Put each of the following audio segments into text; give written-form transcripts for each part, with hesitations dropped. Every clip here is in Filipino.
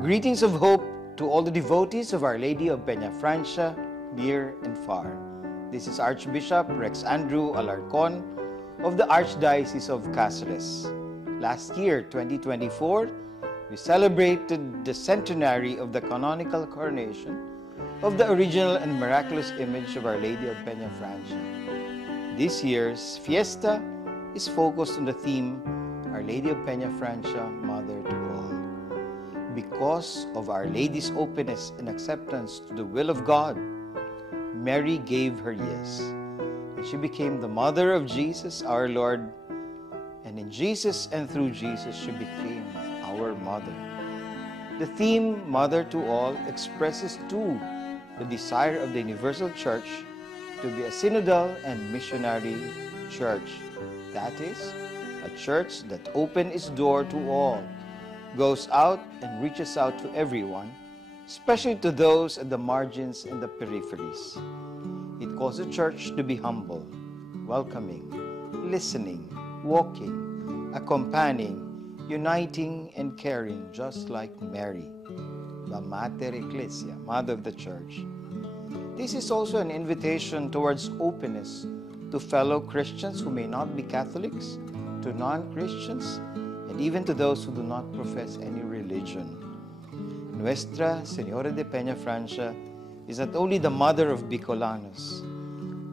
Greetings of hope to all the devotees of Our Lady of Peñafrancia, near and far. This is Archbishop Rex Andrew Alarcon of the Archdiocese of Cáceres. Last year, 2024, we celebrated the centenary of the canonical coronation of the original and miraculous image of Our Lady of Peñafrancia. This year's fiesta is focused on the theme, Our Lady of Peñafrancia, Mother to All. Because of Our Lady's openness and acceptance to the will of God, Mary gave her yes, and she became the mother of Jesus, our Lord, and in Jesus and through Jesus, she became our mother. The theme, Mother to All, expresses too the desire of the Universal Church to be a synodal and missionary church. That is, a church that opens its door to all, goes out and reaches out to everyone, especially to those at the margins and the peripheries. It calls the church to be humble, welcoming, listening, walking, accompanying, uniting, and caring, just like Mary, the Mater Ecclesia, Mother of the Church. This is also an invitation towards openness to fellow Christians who may not be Catholics, to non-Christians, and even to those who do not profess any religion. Nuestra Señora de Peñafrancia is not only the mother of Bicolanos.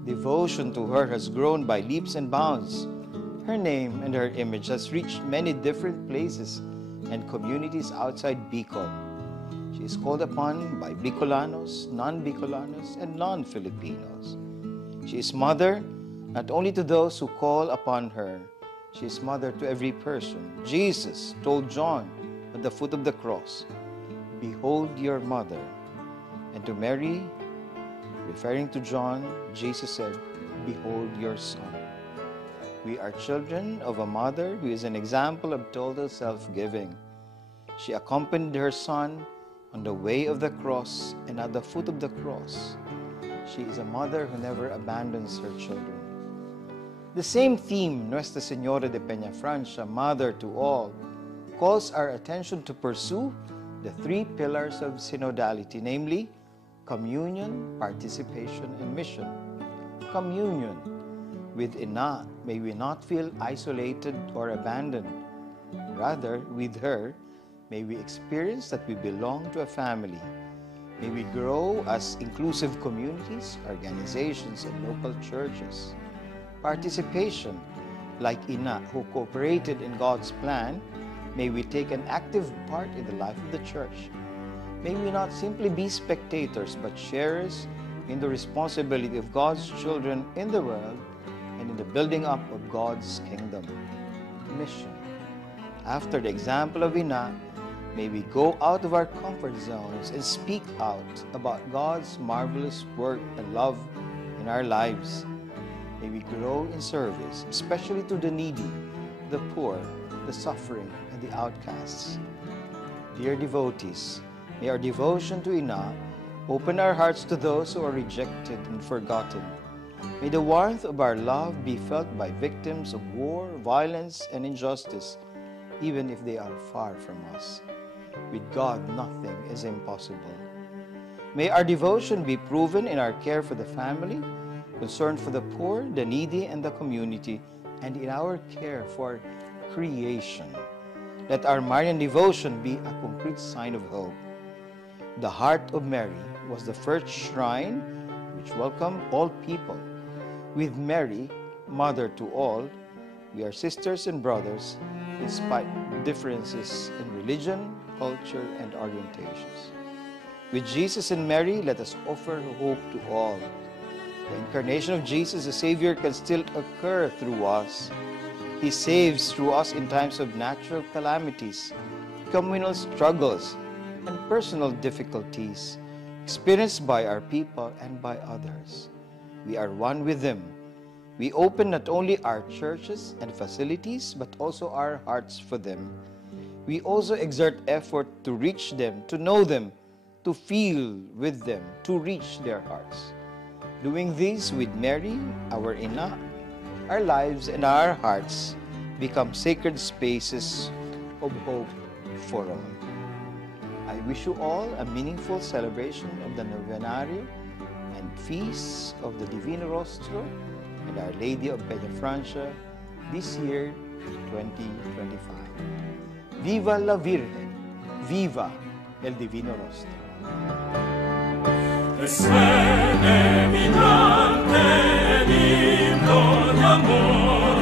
Devotion to her has grown by leaps and bounds. Her name and her image has reached many different places and communities outside Bicol. She is called upon by Bicolanos, non-Bicolanos, and non-Filipinos. She is mother not only to those who call upon her, she is mother to every person. Jesus told John at the foot of the cross, "Behold your mother." And to Mary, referring to John, Jesus said, "Behold your son." We are children of a mother who is an example of total self-giving. She accompanied her son on the way of the cross and at the foot of the cross. She is a mother who never abandons her children. The same theme, Nuestra Señora de Peñafrancia, Mother to All, calls our attention to pursue the three pillars of synodality, namely communion, participation, and mission. Communion. With Ina, may we not feel isolated or abandoned. Rather, with her, may we experience that we belong to a family. May we grow as inclusive communities, organizations, and local churches. Participation, like Ina, who cooperated in God's plan, may we take an active part in the life of the church. May we not simply be spectators, but sharers in the responsibility of God's children in the world and in the building up of God's kingdom. Mission. After the example of Ina, may we go out of our comfort zones and speak out about God's marvelous work and love in our lives. May we grow in service, especially to the needy, the poor, the suffering, and the outcasts. Dear devotees, may our devotion to Ina open our hearts to those who are rejected and forgotten. May the warmth of our love be felt by victims of war, violence, and injustice, even if they are far from us. With God, nothing is impossible. May our devotion be proven in our care for the family, concern for the poor, the needy, and the community, and in our care for creation. Let our Marian devotion be a concrete sign of hope. The heart of Mary was the first shrine which welcomed all people. With Mary, Mother to all, we are sisters and brothers despite differences in religion, culture, and orientations. With Jesus and Mary, let us offer hope to all. The incarnation of Jesus, the Savior, can still occur through us. He saves through us in times of natural calamities, communal struggles, and personal difficulties experienced by our people and by others. We are one with them. We open not only our churches and facilities, but also our hearts for them. We also exert effort to reach them, to know them, to feel with them, to reach their hearts. Doing this with Mary, our Ina, our lives and our hearts become sacred spaces of hope for all. I wish you all a meaningful celebration of the Novenario and Feast of the Divino Rostro and Our Lady of Peñafrancia this year, 2025. Viva la Virgen! Viva el Divino Rostro! Suene vibrante el himno de amor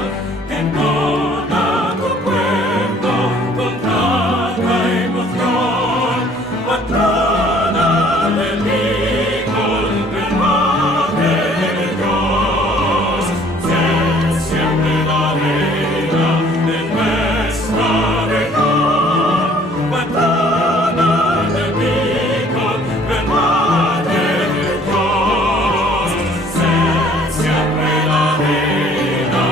que entona tu pueblo con tanta emoción, patrona del Hijo, del Madre de Dios, sé siempre la reina de nuestra región, patrona del Hijo, del Madre de Dios, sé siempre la reina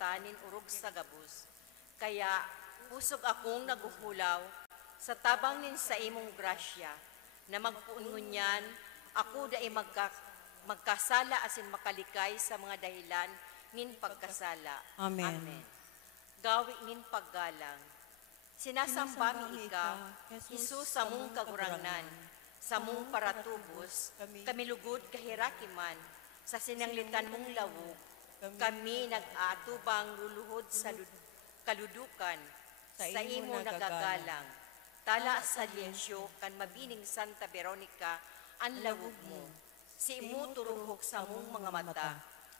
tanin urog sa gabus. Kaya pusog akong naguhulaw sa tabang nin sa imong grasya, na magpuungunyan ako dai magkasala asin makalikay sa mga dahilan nin pagkasala. Amen. Gawi nin paggalang. Sinasamba mi ika, Jesus sa mong kagurangnan, sa mong paratubos, kami lugod kahirakiman, sa sinanglitan mong lawog, kami nag-aatubang luluhod sa kaludukan, sa imo nagagalang. Tala sa liensyo kan mabining Santa Veronica ang lawog mo. Si imo turuhok sa mong mga mata,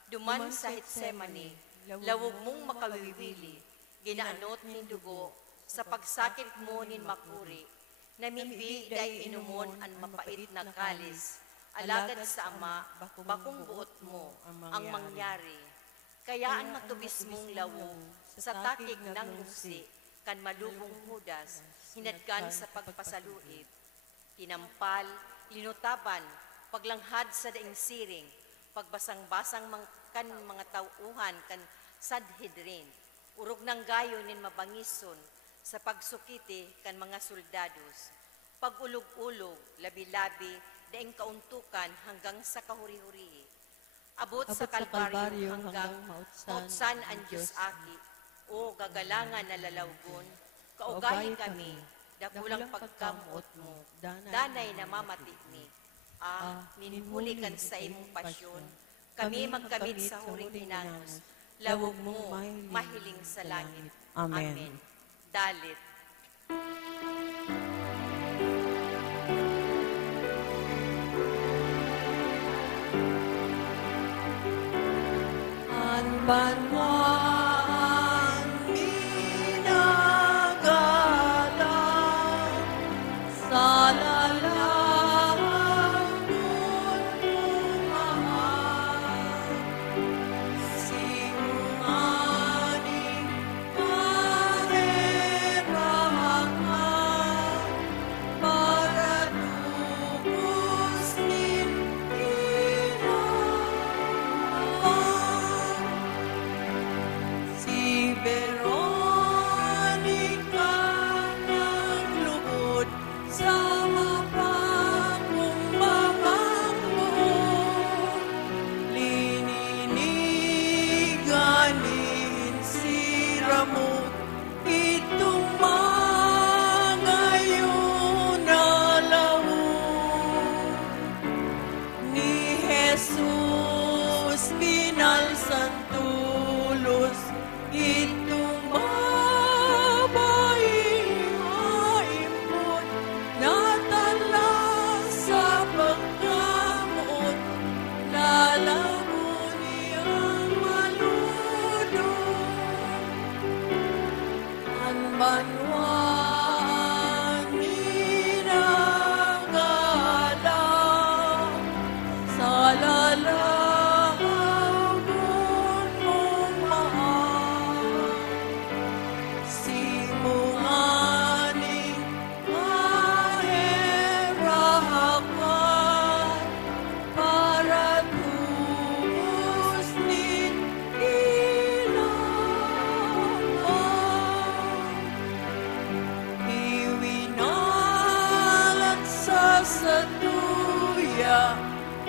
duman sa Hitsemane, lawog mong makawiwili, ginaanot nin dugo, sa pagsakit mo nin makuri, namimbi day inumon ang mapait na kalis, alagad sa Ama, bakong buot mo ang mangyari. Kayaan matubis mong lawog sa takig ng lusi, kan malubong Judas, hinadkan sa pagpasaluib. Tinampal, linutaban, paglanghad sa daing siring, pagbasang-basang kan mga tauhan kan Sanhedrin, urog ng gayo nin mabangison, sa pagsukiti kan mga soldados, pag-ulog-ulog, labi-labi, daing kauntukan hanggang sa kahuri-huri. Abot sa Kalbaryo hanggang mautsan ang Diyos aki, o gagalangan na lalawgon, kaugahi kami, dakulang pagkamuot mo, danay na mamati ni, ninhuli kan sa imong pasyon, kami magkamit sa huring hinanos, lawog mo, mahiling sa langit. Amen. Dalit. Banwan minagalang sa lalawang mahal, siunganing kahirapan, para tubos nin si Veronica naglubod sa mapagong mamamon, lininiganin si Ramon itong magayon na lawog ni Jesus pinalsan tulos itong babaeng maimot, natala sa pagkamot, lalabo niyang malunod. Ang banwan minagalang sa lalawgon mong mahal, simunganing kahirapan, para tubos nin ilangan, iwinalat sa satuya,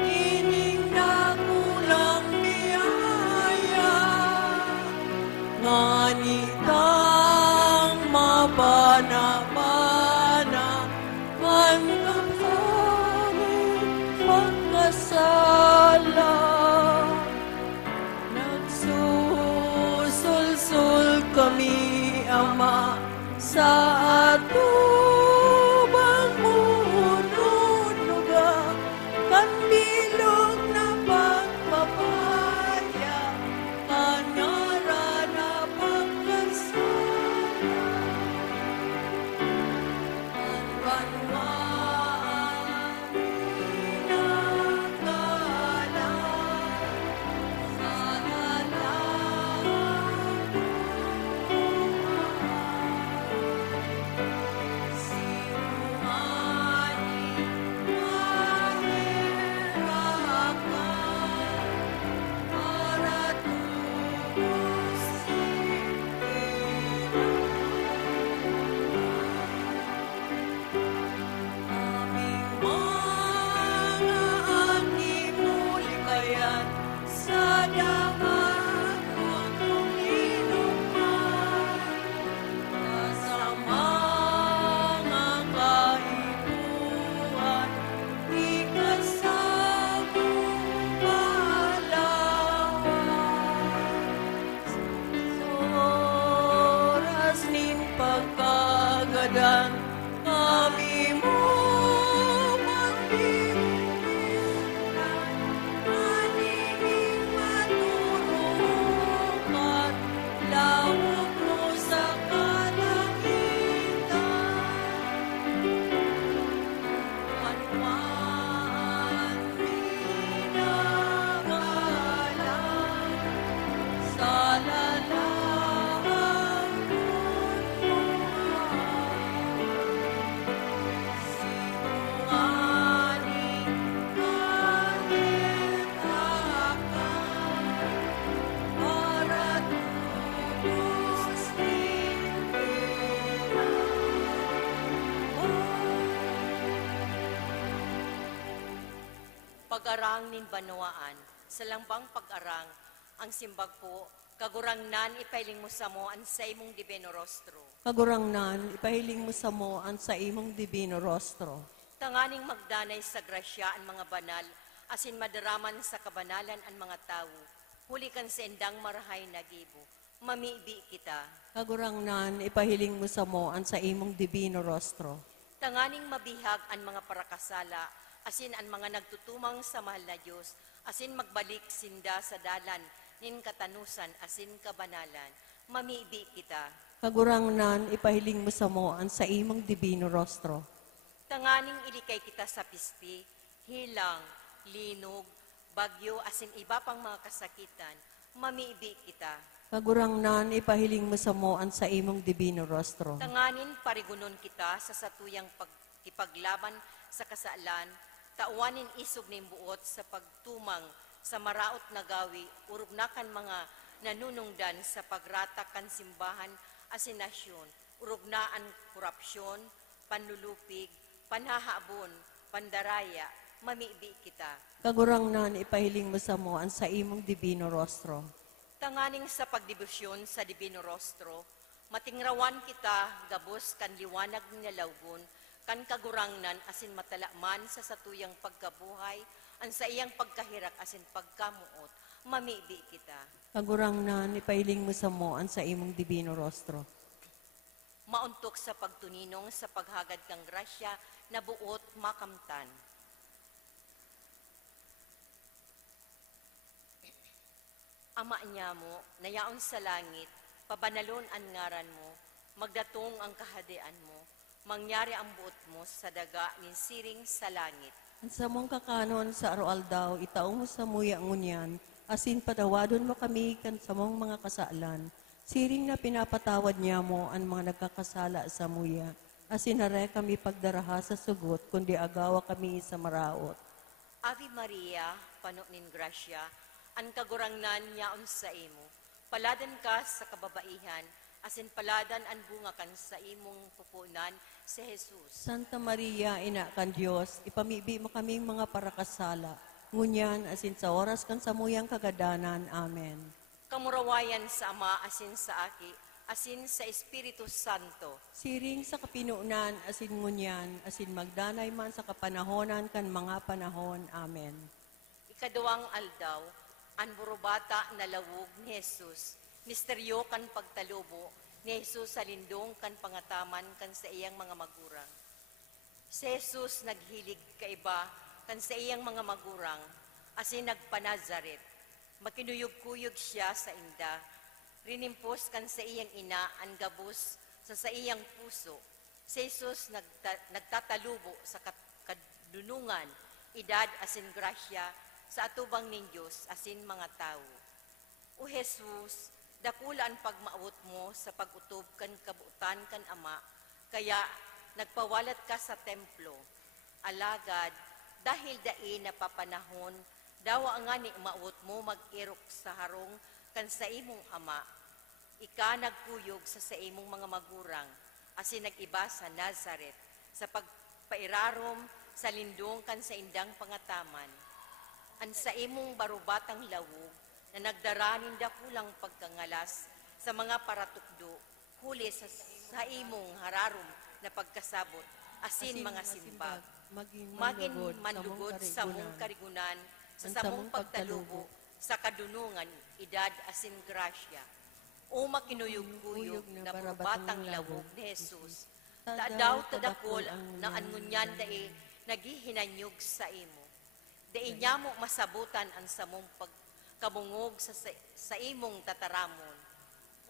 ining nakulang biyaya, nganitang mabana-bana ang kaming pagkasala, nagsusulsul kami, Ama, sa atubang mununuga, kan bilog na pagpapaya, kan ngaran na pagkasala, ang banwan minagalang sa lalawang mahal. pag-arang nin banwaan, sa lambang pag-arang, ang simbag po, kagurangnan ipailing mo sa mo ang sa imong dibino rostro. Kagurangnan, ipahiling mo sa mo ang sa imong dibino rostro. Tanganing magdanay sa grasya ang mga banal, asin madaraman sa kabanalan ang mga tao. Huli kan sa endang marahay na gibo, mamiibi kita. Kagurangnan, ipahiling mo sa mo ang sa imong dibino rostro. Tanganing mabihag ang mga parakasala, asin ang mga nagtutumang sa mahal na Diyos, asin magbalik sinda sa dalan, nin katanusan, asin kabanalan, mamiibi kita. Kagurangnan, ipahiling mo sa mo ang sa imong dibino rostro. Tanganing ilikay kita sa pisti, hilang, linog, bagyo, asin iba pang mga kasakitan, mamiibi kita. Kagurangnan, ipahiling mo sa mo ang sa imong dibino rostro. Tanganin parigunon kita sa satuyang ipaglaban sa kasalan, tauanin isog ning buot sa pagtumang sa maraot na gawi, urugnakan mga nanunungdan sa pagrata kan simbahan asinasyon, urugnaan korupsyon, panlulupig, panhahabon, pandaraya, mamiibi kita. Kagurangnan, ipahiling mo sa mo ang sa imong dibino rostro. Tanganing sa pagdibusyon sa Divino Rostro, matingrawan kita gabos kan liwanag nga lawgon, kan kagurangnan asin matalaman sa satuyang pagkabuhay, ang sa iyang pagkahirak asin pagkamuot, mamiibi kita. Kagurangnan, ipahiling mo sa mo ang sa imong dibino rostro. Mauntok sa pagtuninong sa paghagad kang grasya na buot makamtan. Ama niya mo, nayaon sa langit, pabanalon ang ngaran mo, magdatong ang kahadian mo, mangyari ang buot mo sa daga nin siring sa langit. Ang sa mong kakanon sa aroaldaw, itao mo sa muya ngunyan, asin patawadon mo kami kan sa mong mga kasaalan. Siring na pinapatawad niya mo ang mga nagkakasala sa muya, asin hare kami pagdaraha sa sugot, kundi agawa kami sa maraot. Ave Maria, pano nin grasya, ang kagurangnan niyaon sa imo. Paladan ka sa kababaihan, asin paladan ang bunga kan sa imong pupunan si Jesus. Santa Maria, ina kan Diyos, ipamibi mo kaming mga parakasala, ngunyan asin sa oras kan sa muyang kagadanan. Amen. Kamurawayan sa Ama, asin sa Aki, asin sa Espiritu Santo. Siring sa kapinunan, asin ngunyan, asin magdanay man sa kapanahonan kan mga panahon. Amen. Ikaduwang aldaw, ang burubata na lawog ni Jesus, misteryo kan pagtalubo ni Jesus sa lindong kan pangataman kan sa iyang mga magurang. Si Jesus naghilig kaiba kan sa iyang mga magurang, asin nagpanazaret. Makinuyog-kuyog siya sa inda, rinimpos kan sa iyang ina ang gabos sa iyang puso. Si Jesus nagtatalubo sa kadunungan, edad asin grasya, sa atubang ning Diyos asin mga tao. O Jesus, dakula ang pagmaot mo sa pagutob kan kabuutan kan Ama, kaya nagpawalat ka sa templo. Alagad, dahil dai napapanahon, dawa nga ni maot mo mag-irok sa harong kan sa imong Ama. Ika nagkuyog sa imong mga magurang, asin nag-iba sa Nazaret, sa pagpairarom sa lindong kan sa indang pangataman. An sa imong barubatang lawog na nagdaranin dakulang pagkangalas sa mga paratukdo, huli sa imong hararom na pagkasabot, asin mga simbag. Magin mandugot sa mong karigunan, sa samong pagtalubo, sa kadunungan, edad asin grasya. O makinuyog-kuyog na barubatang lawog ni Jesus, tadaw tadakol na anmunyan dae naghihinanyog sa imo. Dai niya mo masabutan ang samong pagkamungog sa imong tataramon.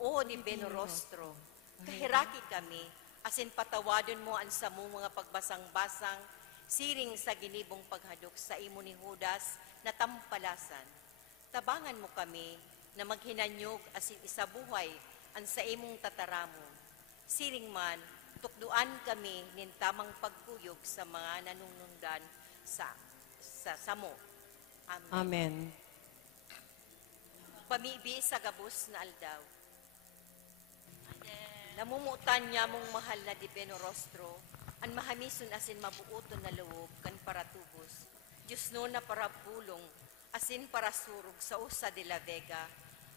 O ni Benorostro, kahiraki kami, asin patawadon mo ang samong mga pagbasang-basang, siring sa ginibong paghadok sa imo ni Judas na tampalasan. Tabangan mo kami na maghinanyog asin isabuhay ang sa imong tataramon. Siring man, tukduan kami nin tamang pagkuyog sa mga nanunundan sa samo. Amen. Amen. Pamibi sa gabos na aldaw. Namumutan niya mong mahal na Divino Rostro, ang mahamison asin mabuuton na loob kan paratubos. Diyos no na para pulong, asin para surog sa usa de la Vega,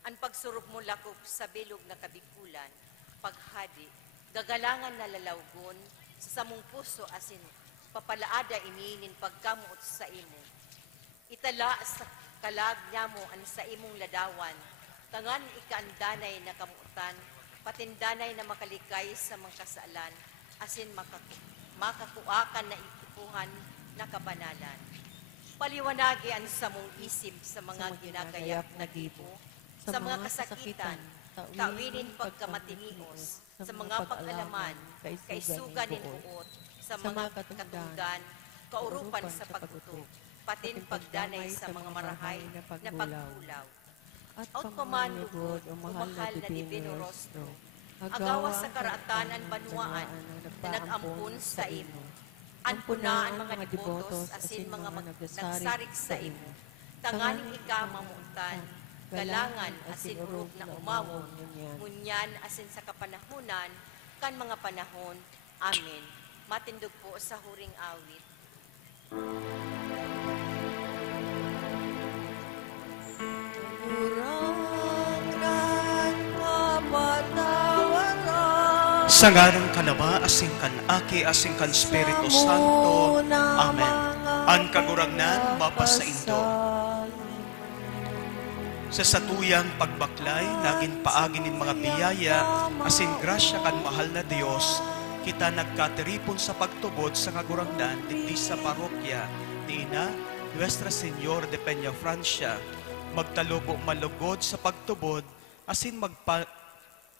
ang pagsurog mo lakop sa bilog na kabikulan, paghadi, gagalangan na lalawgon, sa samong puso asin, papalaada ininin pagkamuot sa imo. Itala sa kalag niya mo an sa imong ladawan, tangan ikaandanay na kamutan, patindanay na makalikay sa mga kasalan, asin makakuakan na itipuhan na kabanalan. Paliwanagi ang samong isip sa mga ginagayak na gibo, sa mga kasakitan, tawinin pagkamatinios, sa mga pag-alaman, kaisuganin buot, sa mga katungdan, kaurupan sa pagutog, patin pagdanay sa mga marahay na pagkulaw. At pamanlugod, umahal na Divino Rostro, agawa sa karaatanan banwaan na nag-ampun sa imo. Anpuna ang mga devotos asin mga nagsarik sa imo. Tanganing ika mamutan, galangan asin urog na umawon, ngunyan asin sa kapanahunan, kan mga panahon. Amen. Matindog po sa huring awit. Sa ngarang kanama, asing kan Aki, asing kan Espiritu Santo. Amen. Ang kagurangnan, mapasa indo. Sa satuyang pagbaklay, naging paagin ng mga biyaya, asin grasya kan mahal na Diyos, kita nagkatiripon sa pagtubod sa kagurangnan, digdi sa parokya, ni Ina, Nuestra Señor de Peña Francia, magtalubo malugod sa pagtubod, asin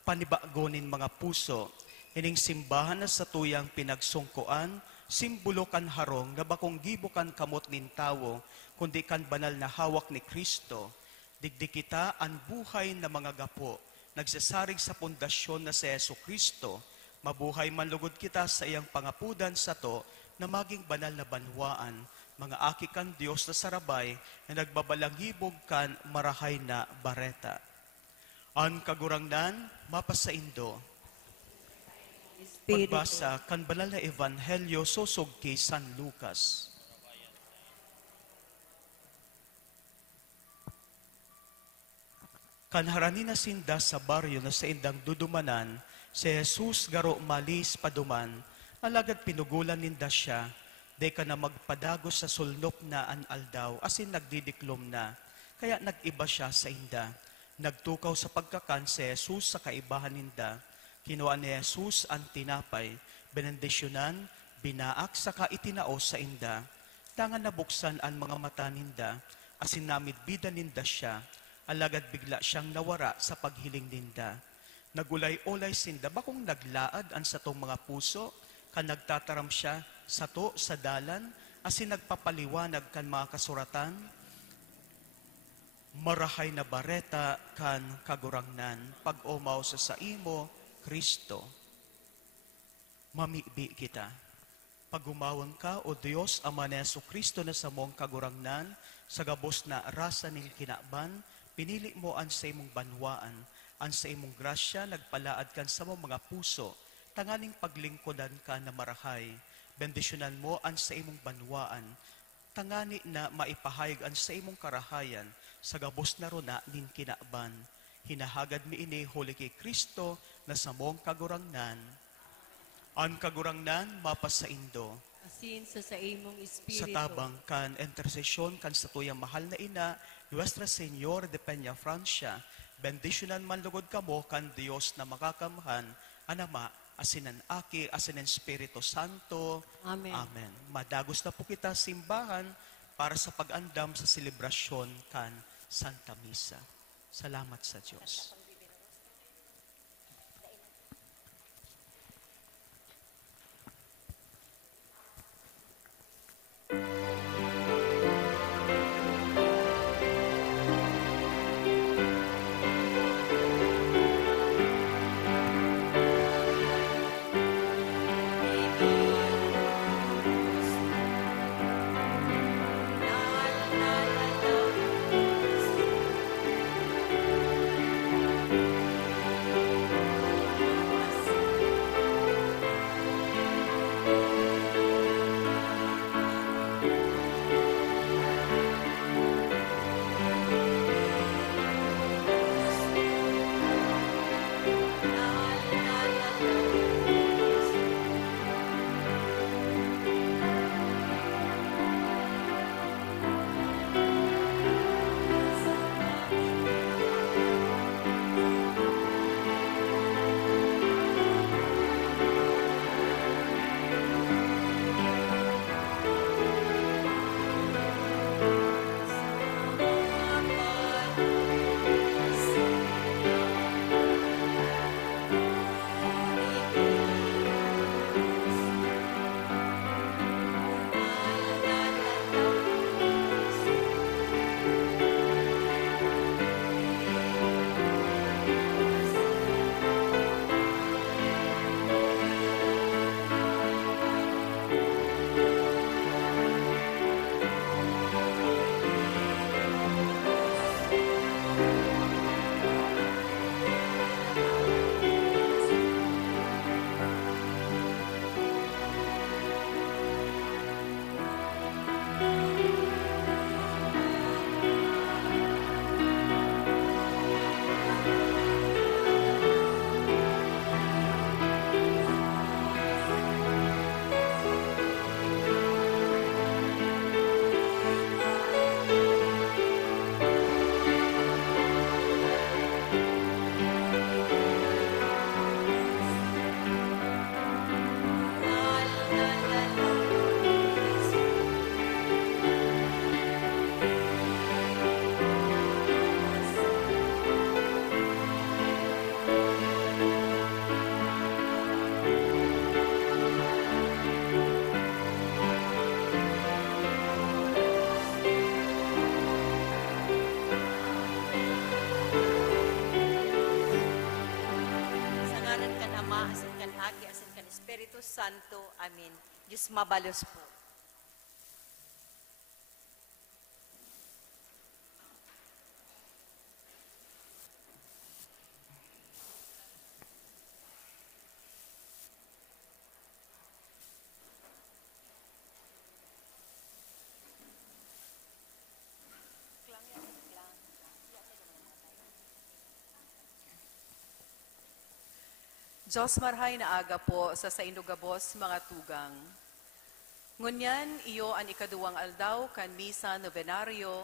panibagonin mga puso, ining simbahan na sa tuyang pinagsungkuan, simbolo kan harong na bakong gibo kan kamot nin tawo, kundi kan banal na hawak ni Kristo. Digdi kita ang buhay na mga gapo, nagsasarig sa pundasyon na si Yesu Kristo, mabuhay manlugod kita sa iyang pangapudan sa to, na maging banal na banwaan, mga aki kan Diyos na sarabay, na nagbabalangibog kan marahay na bareta. Ang kagurangnan, mapasaindo. Pagbasa kan banal na Ebanghelyo susog kay San Lucas. Kanharani na sinda sa baryo na sa indang dudumanan, si Jesus garo malis paduman, alagad pinugulan ninda siya, day ka na magpadagos sa sulnop na an aldaw, asin nagdidiklom na, kaya nag-iba siya sa inda. Nagtukaw sa pagkakan si Jesus sa kaibahan ninda. Kinuha ni Jesus ang tinapay, benendisyonan, binaak sa kaitinaos sa inda. Tangan nabuksan ang mga mata ninda, asin namidbida ninda siya, alagad bigla siyang nawara sa paghiling ninda. Nagulay-ulay sinda, bakong naglaad ang satong mga puso, kan nagtataram siya sato sa dalan, asin nagpapaliwanag kan mga kasuratan, marahay na bareta kan kagurangnan, pag-umaw sa saimo, Kristo. Mamibi kita. Pag-umawang ka, O Diyos, Ama ni Yesu Kristo na sa mong kagurangnan, sa gabos na rasa ning kinaban, pinili mo ang sa imong banwaan, ang sa imong grasya, nagpalaad kan sa mong mga puso, tanganing paglingkodan ka na marahay, bendisyonan mo ang sa imong banwaan, tangani na maipahayag ang sa imong karahayan, sa gabos na runa nin kinaban. Hinahagad mi ini huli kay Kristo na sa mong kagurangnan. Ang kagurangnan mapasaindo. Asin sa imong espiritu. Sa tabang kan intersesyon kan sa tuyang mahal na ina, Nuestra Señor de Peña Francia, bendisyonan man lugod kamo kan Dios na makakamhan, anama, asinan Aki, asinan Espiritu Santo. Amen. Amen. Madagos na po kita simbahan para sa pag-andam sa selebrasyon kan Santa Misa. Salamat sa Diyos. Espiritu Santo. Amen. Diyos mabalos po. Diyos marhay na aga po sa indugabos mga tugang. Ngunyan iyo ang ikaduwang aldaw kan misa novenaryo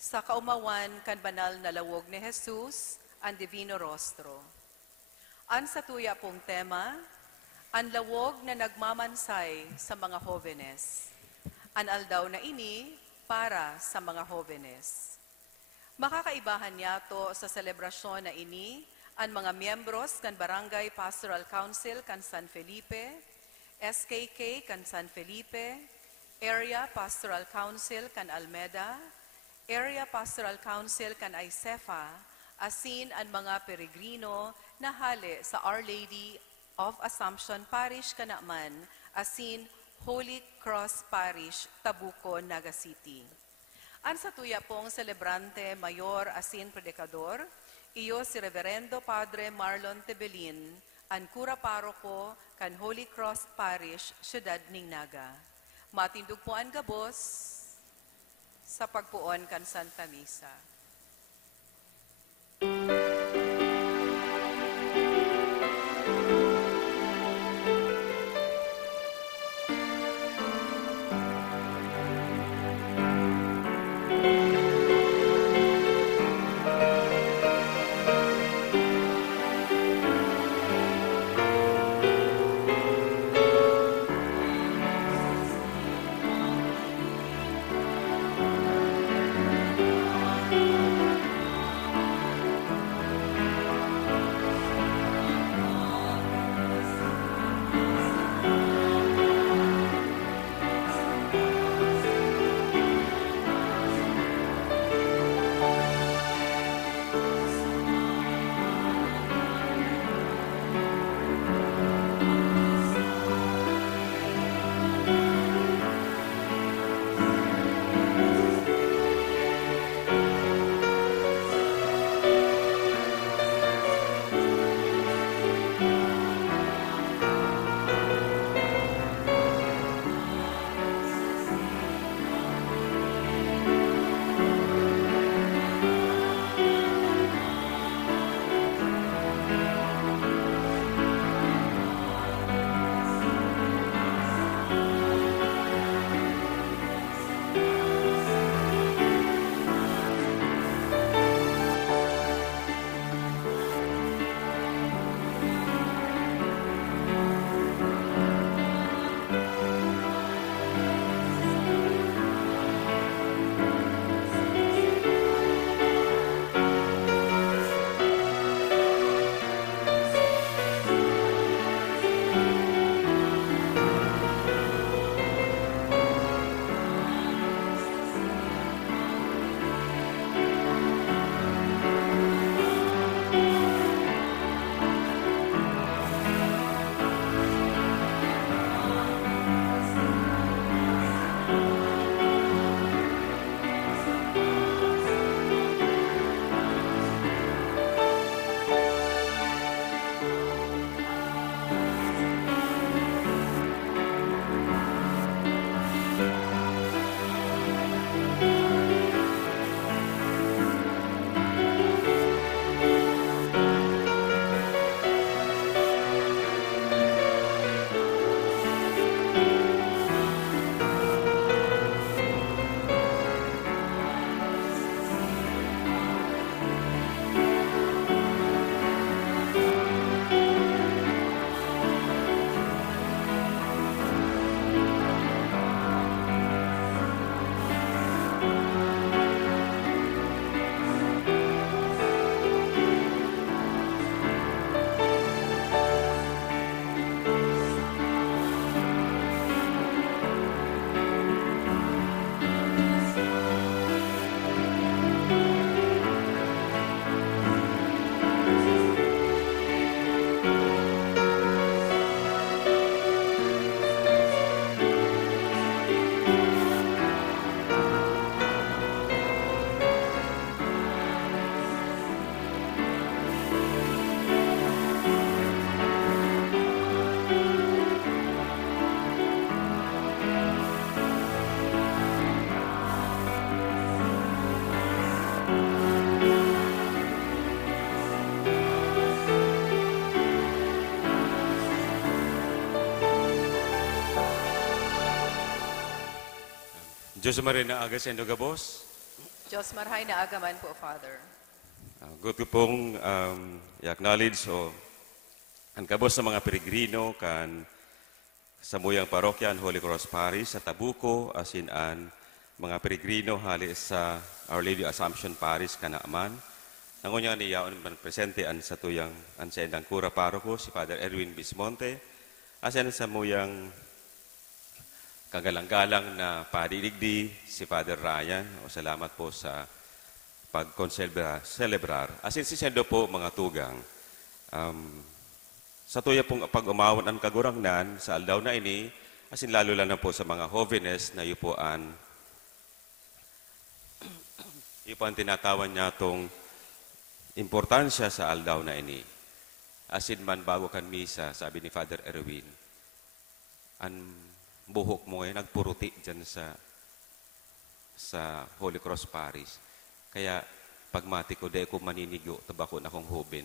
sa kaumawan kan banal na lawog ni Jesus ang Divino Rostro. An sa tuya pong tema, ang lawog na nagmamansay sa mga jóvenes. An aldaw na ini para sa mga jóvenes. Makakaibahan niya to sa selebrasyon na ini ang mga miyembros kan Barangay Pastoral Council kan San Felipe, SKK kan San Felipe, Area Pastoral Council kan Almeda, Area Pastoral Council kan Aicefa, asin ang mga peregrino na hali sa Our Lady of Assumption Parish kanaman, asin Holy Cross Parish, Tabuco, Naga City. Ang sa tuya pong celebrante mayor asin predikador, iyo si Reverendo Padre Marlon Tebelin, ang kura paroko kan Holy Cross Parish, Siyudad ning Naga. Matindog po ang gabos sa pagpuon kan Santa Misa. Diyos marina aga sa Indogabos. Diyos marhay na agaman po, Father. Good ko pong i-acknowledge ang kabos sa mga peregrino kan sa muyang parokya ang Holy Cross Parish sa Tabuco asin an mga peregrino hali sa Our Lady Assumption Parish kanaaman. Nangunya ni yaon man presente an sa tuyang an sa endang kura paroko si Father Erwin Bismonte asin sa muyang kagalang-galang na padidigdi si Father Ryan. O salamat po sa pag-celebrar. Asin si Sendo po mga tugang. Sa tuya pong pag-umawon ang kagurangnan sa aldaw na ini, asin lalo lang na po sa mga holiness na yupuan. Yupuan tinatawan niya itong importansya sa aldaw na ini. Asin man bago kan misa, sabi ni Father Erwin, ang buhok mo ay nagpuruti dyan sa Holy Cross Parish. Kaya pagmati ko, di ko maninigo, tabako na kong hubin.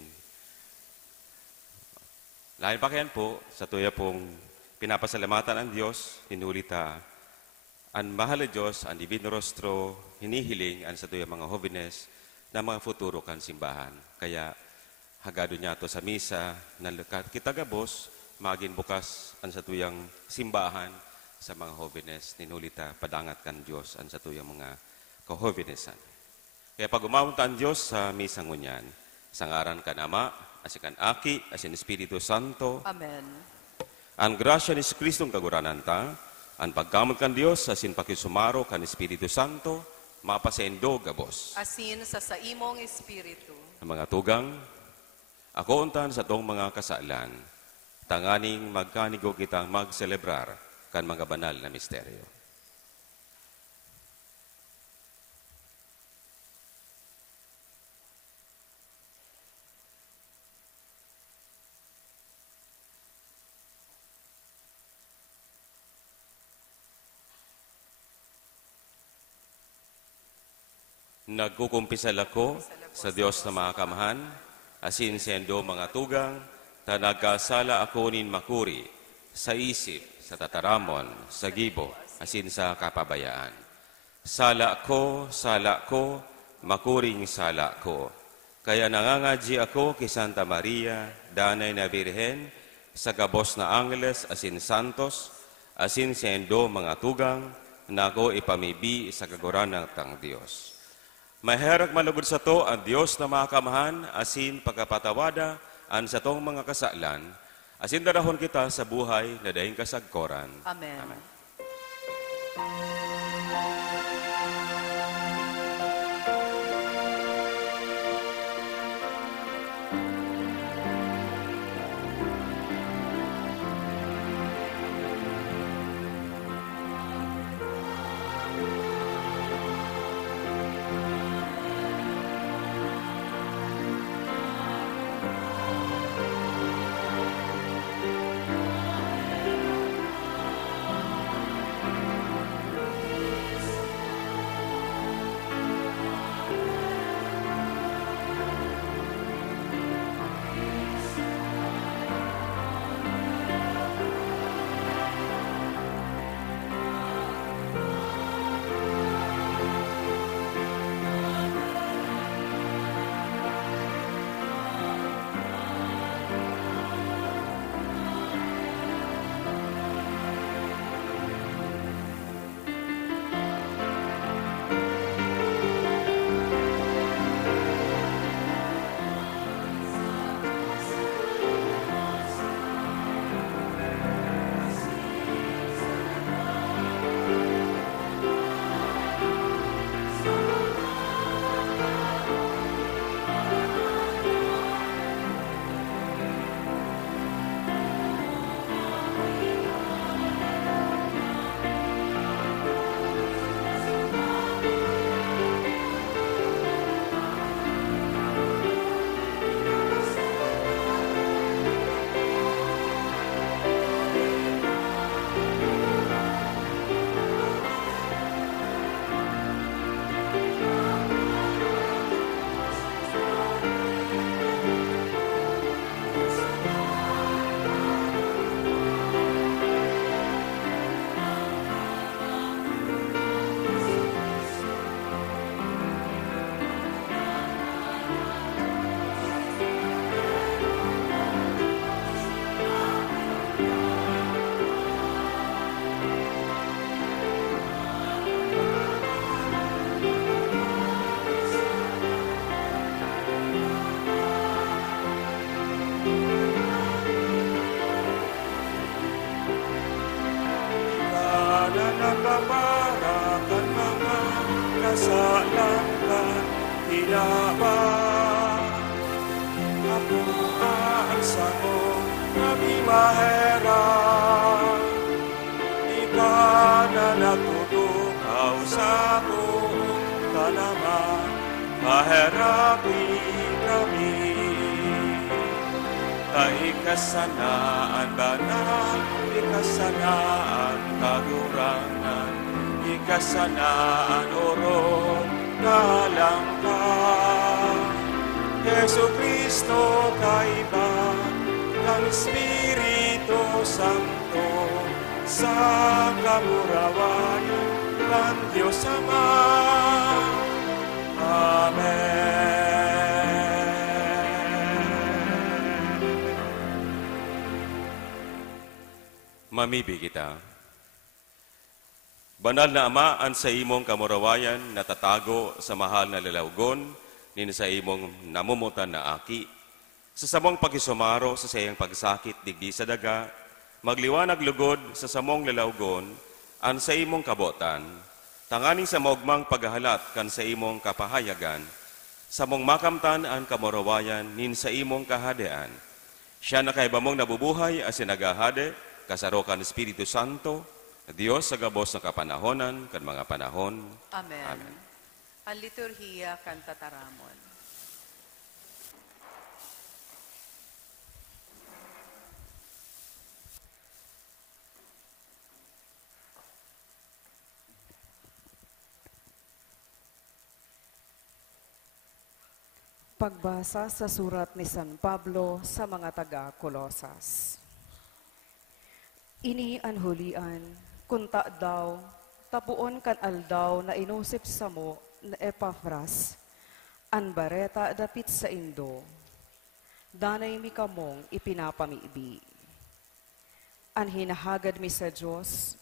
Lain pa kayan po, sa tuya pong pinapasalamatan ang Diyos, hinulita, ang mahal na Diyos, ang Divino Rostro, hinihiling ang sa tuya mga holiness na mga futuro kan simbahan. Kaya hagado niya to sa misa, na kita gabos, maging bukas ang sa tuyang simbahan sa mga holiness, ninulita, padangat kan Diyos ang sa tuyang mga kahovinessan. Kaya pag umamunta ang Diyos sa misang ngunyan, sa ngaran kan Ama, asikan Aki, asin Espiritu Santo, Amen. ang grasya ni Kristong kaguranan ta, ang pagkamot kan Diyos, asin pakisumaro kan Espiritu Santo, mapasendo gabos. Asin sa saimong Espiritu. Ang mga tugang, ako untan sa tong mga kasalan, tanganing magkanigo kitang magselebrar kan mga banal na misteryo. Nagkukumpisal ako sa Diyos na mga kamahan, asin sendo mga tugang, na nagkasala ako nin makuri, sa isip, sa tataramon, sa gibo, asin sa kapabayaan. Sala ko, makuring sala ko. Kaya nangangadji ako kay Santa Maria, Danay na Birhen, sa gabos na Angeles, asin Santos, asin sendo mga tugang, na ako ipamibi sa kaguran ng tang Diyos. Maherag malugod sa to ang Diyos na makakamahan, asin pagkapatawada, an sa tong mga kasalan, asin darahon kita sa buhay na daing kasagkoran. Amen. Amen. kasalangan hinabang. Ako ang sango kami maherang. Ikaw na natutukaw sa tuong kalaman, maherapi kami. Ikasanaan banal, ikasanaan kagurangan, ikasanaan oron galang ka. Yesu Kristo kaiba ng Espiritu Santo sa kamurawayan ng Diyos Ama. Amen. Mamibi kita. Banal na Ama, an sa imong kamurawayan natatago sa mahal na lalawgon, nin sa imong namumutan na aki. Sa samong pagisumaro sa sayang pagsakit digdi sa daga, magliwanag lugod sa samong lalawgon, an sa imong kabotan, tanganing sa maugmang paghahalat kan sa imong kapahayagan, sa mong makamtan an kamurawayan nin sa imong kahadean. Siya na kaibamong nabubuhay as sinagahade, kasarokan Espiritu Santo, Diyos sa gabos ng kapanahonan, kan mga panahon. Amen. Amen. Ang liturhiya kan tataramon. Pagbasa sa surat ni San Pablo sa mga taga-Kolosas. Ini ang hulian, kunta daw, tapuon kan aldaw na inusip sa mo na Epafras, an bareta dapit sa Indo, danay mi kamong ipinapamiibi. An hinahagad mi sa Diyos,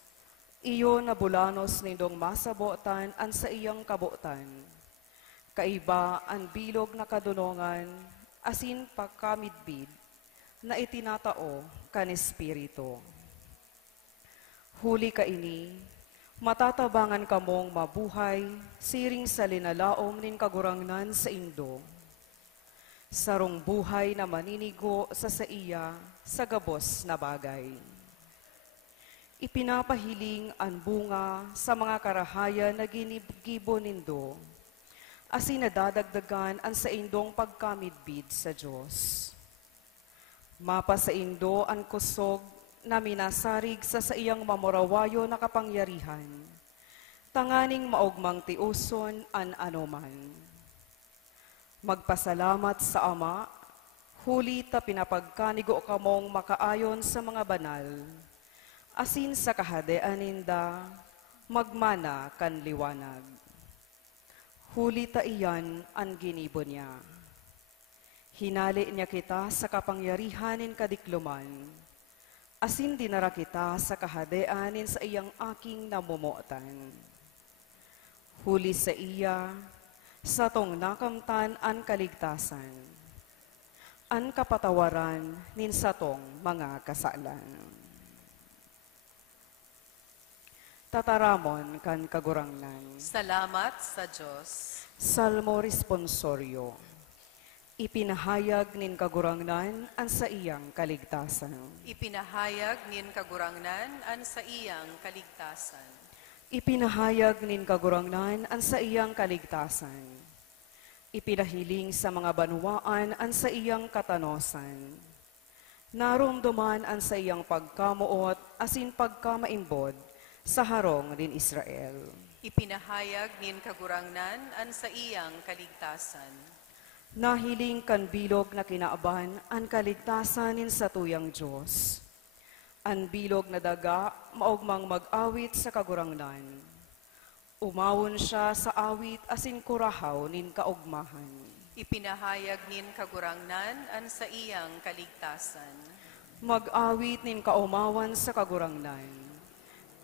iyo na bulanos nindong masabotan an sa iyang kabotan, kaiba ang bilog na kadunongan, asin pagkamidbid, na itinatao kan Espiritu. Huli ka ini, matatabangan kamong mabuhay, siring sa linalaom nin kagurangnan sa Indo. Sarong buhay na maninigo sa iya, sa gabos na bagay. Ipinapahiling ang bunga sa mga karahayan na ginigibo nindo, asin nadadagdagan ang sa indong pagkamidbid sa Diyos. Mapa sa Indo ang kusog na minasarig sa iyang mamurawayo na kapangyarihan, tanganing maugmang tiuson an anuman. Magpasalamat sa Ama, huli ta pinapagkanigo kamong makaayon sa mga banal, asin sa kahadean ninda, magmana kan liwanag. Huli ta iyan ang ginibo niya. Hinali niya kita sa kapangyarihanin kadikluman, asin dinara kita sa kahadeanin sa iyang aking namumuotan. Huli sa iya, sa tong nakamtan an kaligtasan, an kapatawaran nin sa tong mga kasalan. Tataramon kan kagurangnan. Salamat sa Diyos. Salmo responsorio. Ipinahayag nin kagurangnan an sa iyang kaligtasan. Ipinahayag nin kagurangnan an sa iyang kaligtasan. Ipinahayag nin kagurangnan an sa iyang kaligtasan. Ipinahiling sa mga banwaan an sa iyang katanosan. Narumduman an sa iyang pagkamuot asin pagkamaimbod sa harong din Israel. Ipinahayag nin kagurangnan an sa iyang kaligtasan. Nahiling kan bilog na kinaaban ang kaligtasan nin sa tuyang Diyos. Ang bilog na daga maugmang mag-awit sa kagurangnan. Umawon siya sa awit asin kurahaw nin kaugmahan. Ipinahayag nin kagurangnan an sa iyang kaligtasan. Mag-awit nin kaumawan sa kagurangnan.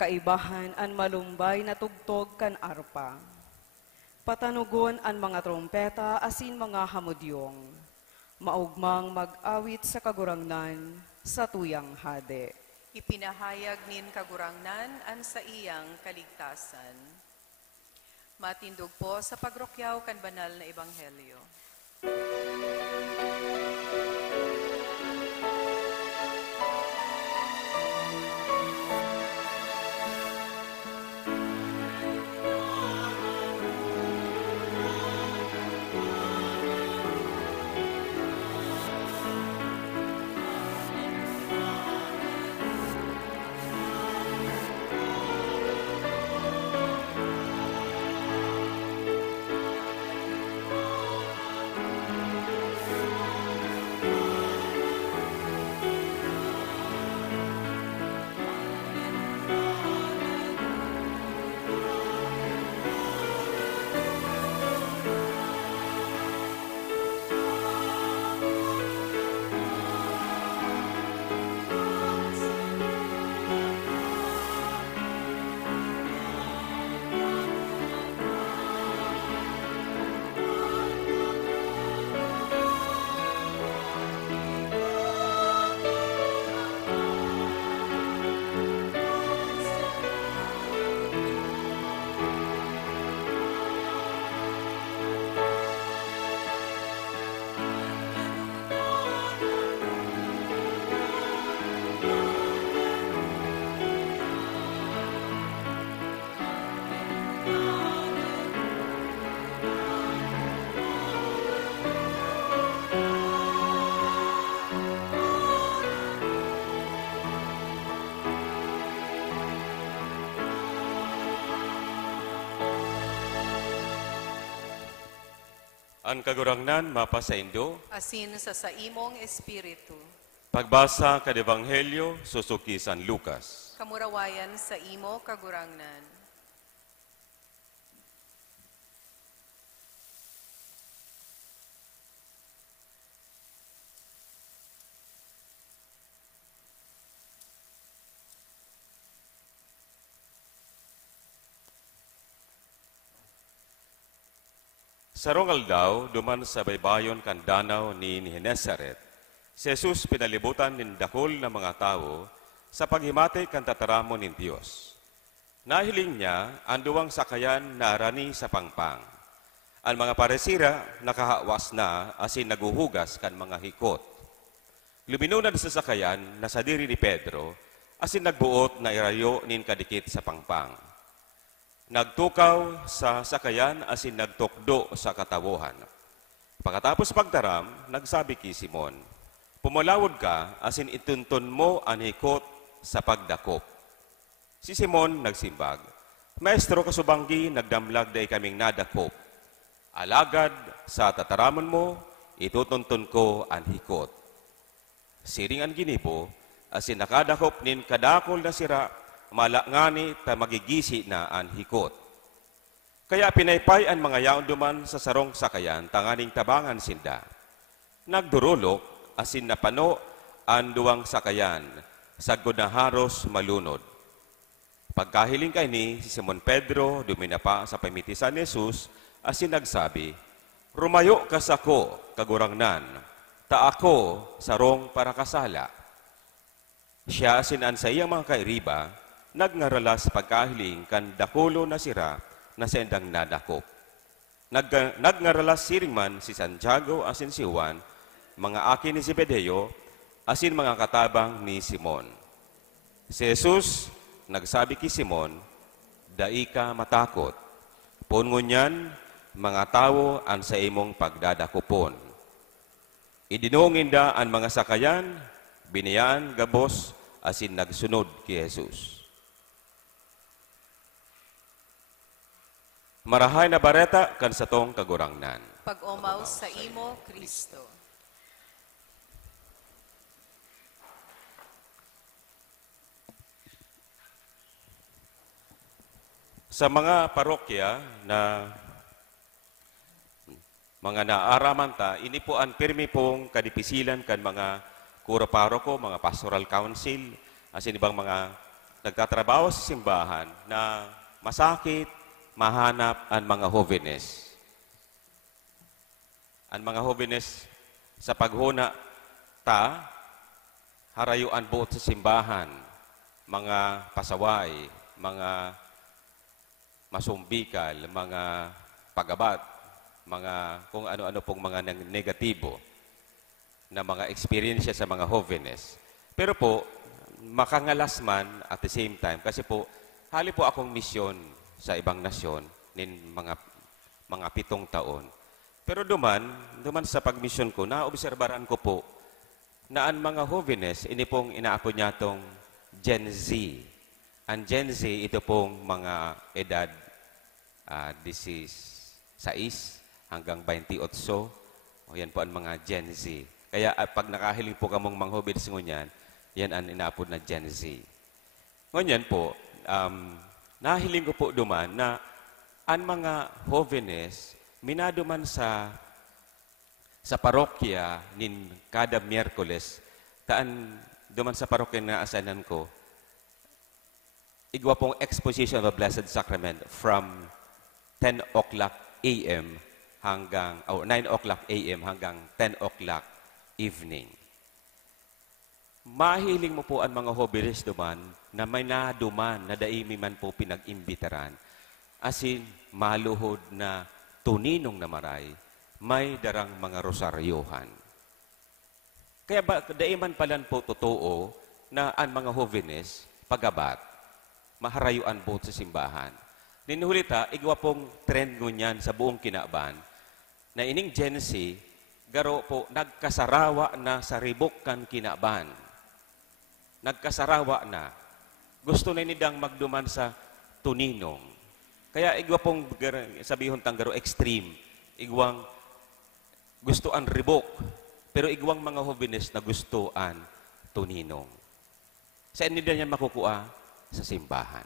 Kaibahan an malumbay na tugtog kan arpa. Patanugon ang mga trompeta asin mga hamudyong, maugmang mag-awit sa kagurangnan sa tuyang hade. Ipinahayag nin kagurangnan an sa iyang kaligtasan. Matindog po sa pagrokyaw kan banal na ebanghelyo. Ang kagurangnan mapasaindo, Asin sa saimong espiritu. pagbasa kad Ebanghelyo susuki San Lucas. Kamurawayan sa imo kagurangnan. Sarong aldaw, duman sa baybayon kan danaw ni Genesaret, si Jesus pinalibutan nin dakol na mga tao sa paghimati kan tataramon nin Dios. Nahiling niya ang duwang sakayan na arani sa pangpang. Ang mga paresira nakahawas na asin naguhugas kan mga hikot. Luminunan sa sakayan na sa diri ni Pedro asin nagbuot na irayo nin kadikit sa pangpang. Nagtukaw sa sakayan asin nagtukdo sa katawuhan. Pagkatapos pagtaram, nagsabi ki Simon, "Pumulawod ka asin ituntun mo ang hikot sa pagdakop." Si Simon nagsimbag, "Maestro, kasubanggi, nagdamlag day kaming nadakop. Alagad sa tataramon mo, itutuntun ko ang hikot." Siring ang ginibo, asin nakadakop nin kadakol na sira, malangani ta magigisi na ang hikot. Kaya pinaypay ang mga yaon duman sa sarong sakayan, tanganing tabangan sinda. Nagdurulok, asin napano ang duwang sakayan, sagod na haros malunod. Pagkahiling kay ni si Simon Pedro, duminapa sa pamitisan ni Jesus, asin nagsabi, "Rumayo ka sa ko, kagurangnan, ta ako sarong para kasala." Siya asin an sa iyang mga kairiba, nagnaralas pagkahiling kan dakulo na sira na sendang nadakop. Nagnaralas siring man si Santiago asin si Juan, mga akin ni Zebedeo, asin mga katabang ni Simon. Si Jesus nagsabi ki Simon, "Dai ka matakot. Pungunyan, mga tao an sa imong pagdadakupon." Idinungin da ang mga sakayan, biniyaan gabos, asin nagsunod ki Jesus. Marahay na bareta kan sa tong kagurangnan. Pag-umaw sa imo, Kristo. Sa mga parokya na mga naaraman ta, ini po ang pirmi pong kadipisilan kan mga kuro paroko, mga pastoral council, asin ibang mga nagtatrabaho sa simbahan na masakit, mahanap ang mga hovenes. Ang mga hovenes sa paghuna ta, harayuan buot sa simbahan, mga pasaway, mga masumbikal, mga pagabat, mga kung ano-ano pong mga negatibo na mga experience sa mga holiness. Pero po, makangalas man at the same time, kasi po, hali po akong misyon sa ibang nasyon, mga 7 taon. Pero duman sa pagmisyon ko, naobserbaran ko po na ang mga holiness, ini pong inaapo niya tong Gen Z. Ang Gen Z, ito pong mga edad 16 hanggang 28. O yan po ang mga Gen Z. Kaya pag nakahiling po kamong mga hobbits ngunyan, yan ang inaapod na Gen Z. Ngunyan po, nahiling ko po duman na ang mga holiness, minaduman sa parokya nin kada Miyerkules, taan duman sa parokya na asanan ko, igwa pong exposition of the Blessed Sacrament from 10 o'clock a.m. hanggang 9 o'clock a.m. hanggang 10 o'clock evening. Mahiling mo po ang mga hobbits duman na may naduman na daimi man po pinag-imbitaran. Asin, maluhod na tuninong na maray, may darang mga rosaryohan. Kaya daiman palan po totoo na ang mga holiness, pagabat, maharayuan po sa simbahan. Ninuhulita, igwa pong trend ngunyan sa buong kinaban, na ining Gen Z, garo po, nagkasarawa na sa ribok kan kinaban. Nagkasarawa na. Gusto na nidang magduman sa tuninong. Kaya igwa pong sabihon tang garo extreme. Igwang gustoan ribok. Pero igwang mga holiness na gustoan tuninong. Saan nila yan makukuha? Sa simbahan.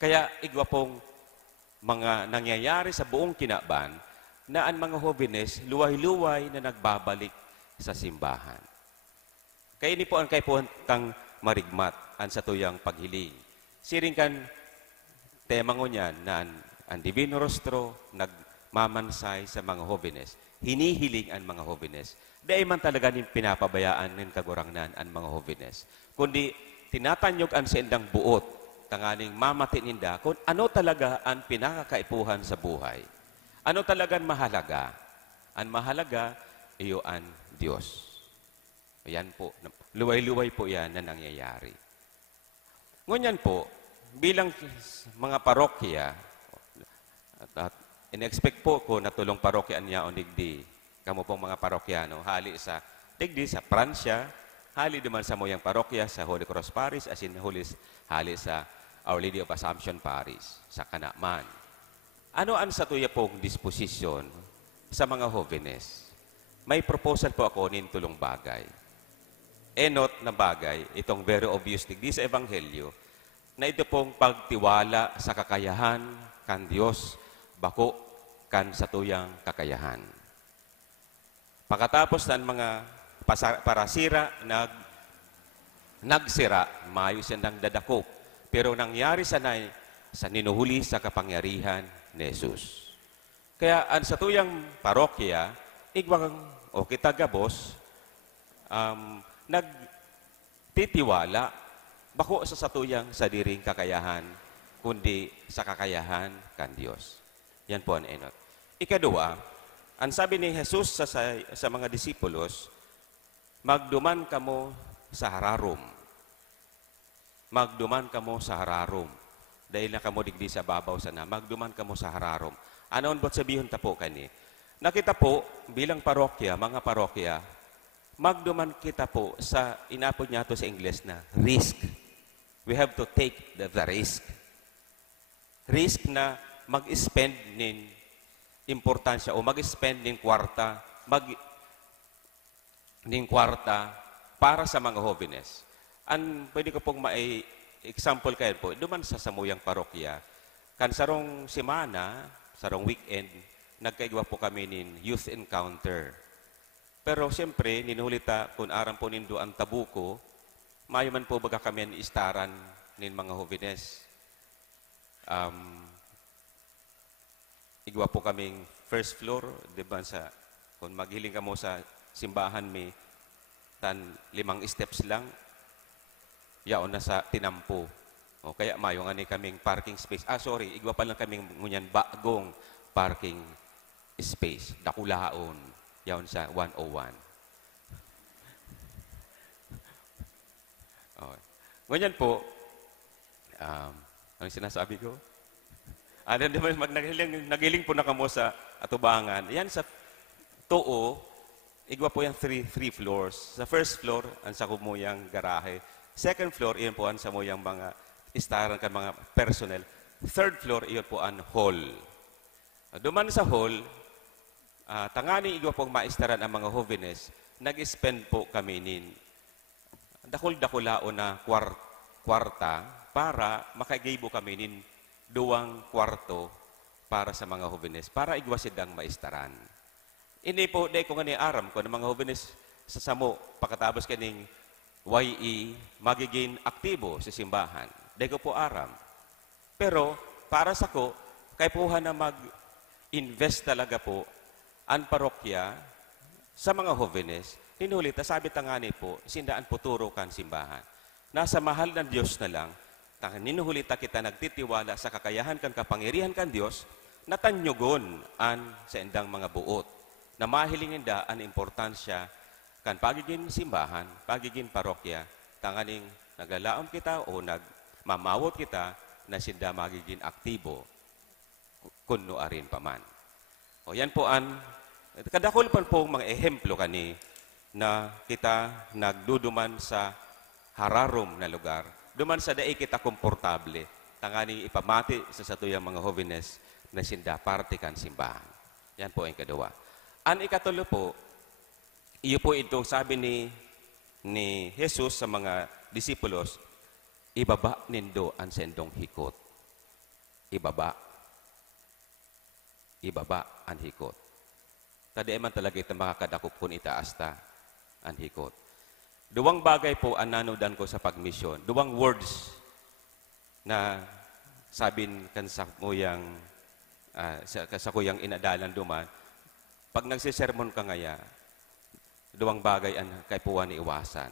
Kaya igwa pong mga nangyayari sa buong kinaban na ang mga holiness luway-luway na nagbabalik sa simbahan. Kaya ini po ang kaipuhantang marigmat ang sa tuyang paghiling. Siring kan tema ngunyan na ang Divino Rostro nagmamansay sa mga holiness. Hinihiling ang mga holiness. Dahil man talaga nin pinapabayaan ng kagurangnan ang mga holiness. Kundi tinatanyog ang sendang buot, tanganing mamatin ninda kung ano talaga ang pinakakaipuhan sa buhay. Ano talagang mahalaga? Ang mahalaga, iyo ang Diyos. Ayan po, luway-luway po yan na nangyayari. Ngunyan po, bilang mga parokya, at in-expect po ko na tulong parokya niya o digdi, kamo pong mga parokyano, hali sa digdi sa Pransya, hali duman sa moyang parokya sa Holy Cross Parish, as in hali sa Our Lady of Assumption Parish, sa Kanaman. Ano ang sa tuya pong disposisyon sa mga holiness? May proposal po ako nin tulong bagay. Enot na bagay, itong very obvious digdi sa Ebanghelyo, na ito pong pagtiwala sa kakayahan kan Diyos, bako kan sa tuyang kakayahan. Pagkatapos ng mga parasira, nagsira, maayos yan ng dadakop. Pero nangyari sanay sa ninuhuli sa kapangyarihan ni Jesus. Kaya ang sa tuyang parokya, igwang o kita gabos, nagtitiwala, bako sa satuyang sa diring kakayahan, kundi sa kakayahan kan Diyos. Yan po ang enot. Ikadua, ang sabi ni Jesus sa mga disipulos, magduman kamo sa hararom. Magduman kamo sa hararom. Dahil na kamo digdi sa babaw sana, magduman kamo sa hararom. Ano ang sabihin ta po kani? Nakita po, bilang parokya, mga parokya, magduman kita po sa, inapod niya to sa English na risk. We have to take the risk. Risk na mag-spend nin importansya o mag-spend nin kwarta, para sa mga holiness. Pwede ko pong example kayo po, duman sa samuyang parokya, kan sarong simana, sarong weekend, nagkaigwa po kami nin youth encounter. Pero siyempre, ninuhulita, kung aram po nindo ang tabuko, mayo man po baga kami ang istaran nin mga holiness. Igwa po kaming first floor, di ba, kung maghiling ka mo sa simbahan may 5 steps lang, yaon na sa tinampo. O kaya mayo nga ni kaming parking space. Igwa pa lang kaming ngunyan bagong parking space. Dakulaon. Yaon sa 101. Okay. Ngunyan po, anong sinasabi ko? Nagiling po na kamo sa atubangan. Yan sa Tuo, igwa po yung three floors. Sa first floor, ang sa kumuyang garahe. Second floor, iyon po ang sa muyang mga istaran ka mga personnel. Third floor, iyon po ang hall. Duman sa hall, tangani igwa pong maistaran ang mga jóvenes, nag-spend po kami nin dakul-dakulao na kwarta para makagibo kami nin 2 kwarto para sa mga jóvenes, para igwa sidang maistaran. Ini po, dahil ko nga aram ko ng mga jóvenes sa samo, pagkatapos kaning YE, magiging aktibo sa simbahan. Dahil ko po aram. Pero, para sa ko, kay puha na mag-invest talaga po ang parokya sa mga jóvenes, ninulita, sabi tangani po, sindaan po turo kan simbahan. Nasa mahal ng Diyos na lang, ninuhulita kita nagtitiwala sa kakayahan kan kapangyarihan kan Diyos, natanyugon an sa endang mga buot. Na mahilingin da ang importansya kan pagiging simbahan, pagiging parokya, tanganing naglalaom kita o nagmamawot kita na sinda magiging aktibo kuno arin paman. O yan po kadakol pa po mga ehemplo kani na kita nagduduman sa hararom na lugar. Duman sa daig kita komportable, tangani ipamati sa satuyang mga jóvenes na sinda parte kan simbahan. Yan po ang kadua. Ang ikatulo po, iyo po ito sabi ni Jesus sa mga disipulos, ibaba nindo ang sendong hikot. Ibaba ang hikot. Tadi man talaga ito makakadakop kung itaas ta ang hikot. 2 bagay po ang nanodan ko sa pagmisyon. 2 words na sabin kan sa kuyang inadalan duman. Pag nagsisermon ka ngaya, 2 bagay ang kaipuan ni iwasan.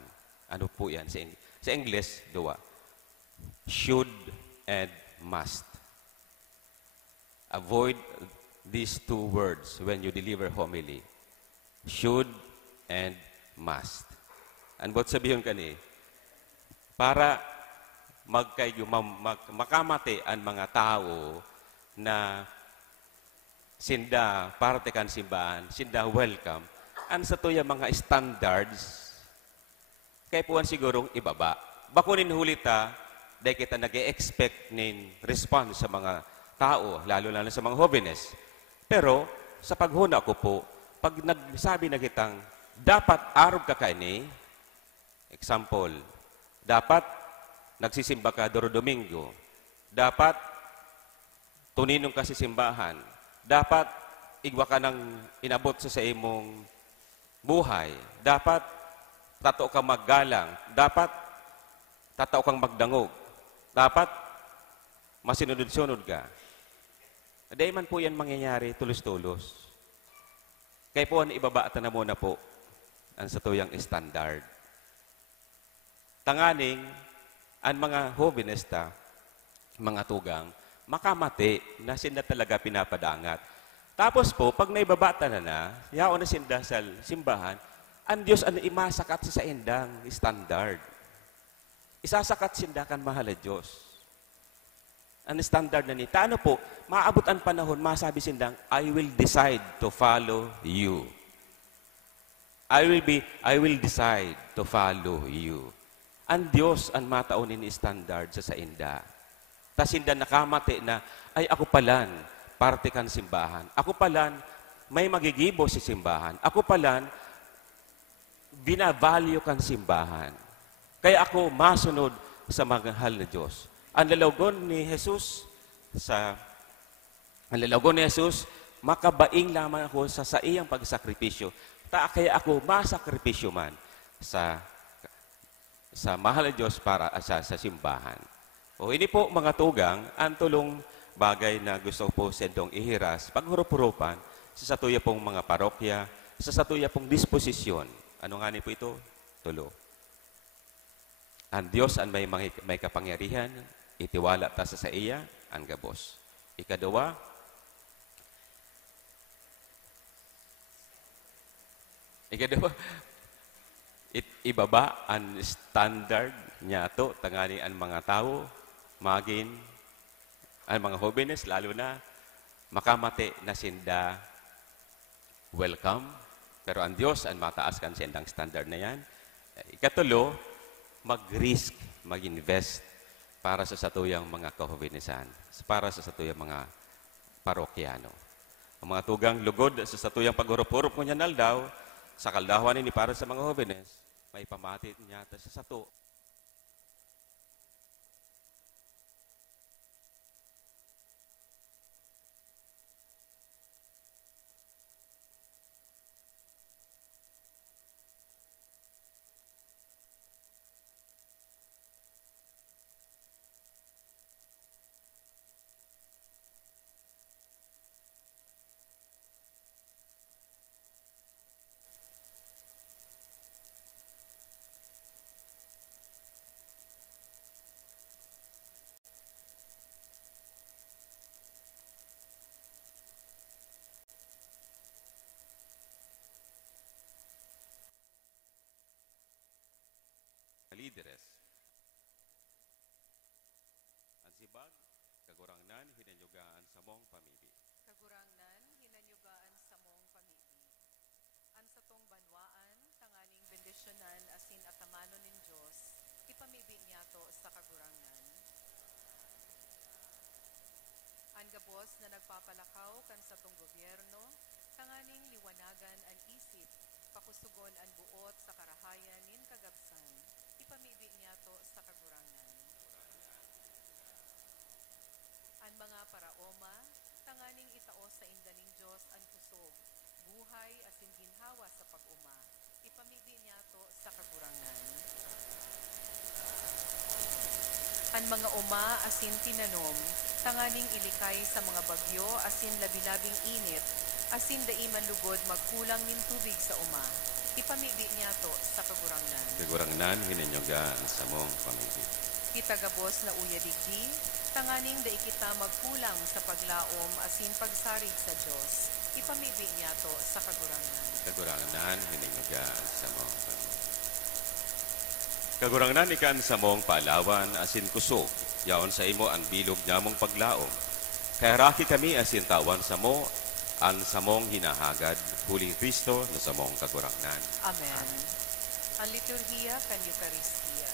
Ano po yan? Sa English, 2. Should and must. Avoid these 2 words when you deliver homily. Should and must. Ano ba't sabihin ka ni? Para makamati ang mga tao na sinda parte kan simbahan, sinda welcome, ang sa tuya mga standards, kaya puwan sigurong ibaba. Bakunin hulita, dahil kita nag-e-expect nin response sa mga tao, lalo sa mga jóvenes. Pero, sa paghuna ko po, pag nagsabi na kitang, dapat araw ka kaini, example, dapat nagsisimba ka Domingo, dapat tuninong ka sa simbahan, dapat igwa ka ng inabot sa imong buhay. Dapat tato ka maggalang. Dapat tato kang magdangog. Dapat masinunod-sunod ka. Dahil man po yan mangyayari tulos-tulos. Kaya po ibabata na muna po ang satuyang standard. Tanganing, ang mga jóvenesta, mga tugang, makamati na sinda talaga pinapadangat. Tapos po, pag naibabata na, yaon na sinda sa simbahan, ang Diyos ano imasakat sa indang standard. Isasakat sinda kan mahal na Diyos. Ang standard na ni, taano po, maabot ang panahon, masabi sindang, I will decide to follow you. I will decide to follow you. Ang Diyos ang mataunin ni standard sa inda. Tas hindi nakamate na, ay ako palan, parte kan simbahan. Ako palan, may magigibo si simbahan. Ako palan, binavalue kan simbahan. Kaya ako masunod sa mahal na Diyos. Ang lalagon ni Jesus, makabaing lamang ako sa iyang pagsakripisyo. Kaya ako masakripisyo man sa mahal na Diyos para sa simbahan. O ini po mga tugang, ang tulong bagay na gusto po sendong ihiras, paghurup-hurupan sa satuya pong mga parokya, sa satuya pong disposisyon. Ano nga ni po ito? Tulo. Ang Diyos ang may kapangyarihan, itiwala ta sa iya, ang gabos. Ikaduwa, ibaba ang standard niya to, tangani ang mga tao, magin, ang mga jóvenes, lalo na, makamate na sinda welcome. Pero ang Diyos, ang mataas kan sindang standard na yan. Ikatulo, mag-risk, mag-invest para sa satuyang mga kahobinesan, para sa satuyang mga parokyano. Ang mga tugang lugod sa satuyang paghurup-hurup mo niya naldaw, sa kaldawan ini para sa mga jóvenes, may pamati niya sa sato. Líderes. Ang sibag, kagurangnan, hinanyugaan sa mong pamili. Kagurangnan, hinanyugaan sa mong pamili. An sa tong banwaan, tanganing bendisyonan asin atamano nin Diyos, ipamibi niya to sa kagurangnan. Ang gabos na nagpapalakaw kan sa tong gobyerno, tanganing liwanagan ang isip, pakusugon ang buot sa karahayan nin kagabsan, ipamibi niya to sa kagurangan. Ang mga paraoma, tanganing itao sa indaning Diyos ang kusog, buhay asin ginhawa sa pag-uma, ipamibi niya to sa kagurangan. Ang mga uma asin tinanom, tanganing ilikay sa mga bagyo asin labi-labing init, asin daiman lugod magkulang nin tubig sa uma, ipamibi niya to sa kagurangnan. Kagurangnan, hinanyugaan sa mong pamili. Kitagabos na uya digdi, tanganing da ikita magkulang sa paglaom asin pagsarig sa Diyos, ipamibi niya to sa kagurangnan. Kagurangnan, hinanyugaan sa mong pamili. Kagurangnan ikan sa mong paalawan asin kusog, yaon sa imo ang bilog namong paglaom. Kaya raki kami asin tawan sa mo, ang samong hinahagad, huling Kristo na samong kagurangnan. Amen. Ang liturhiya kan Eucharistia.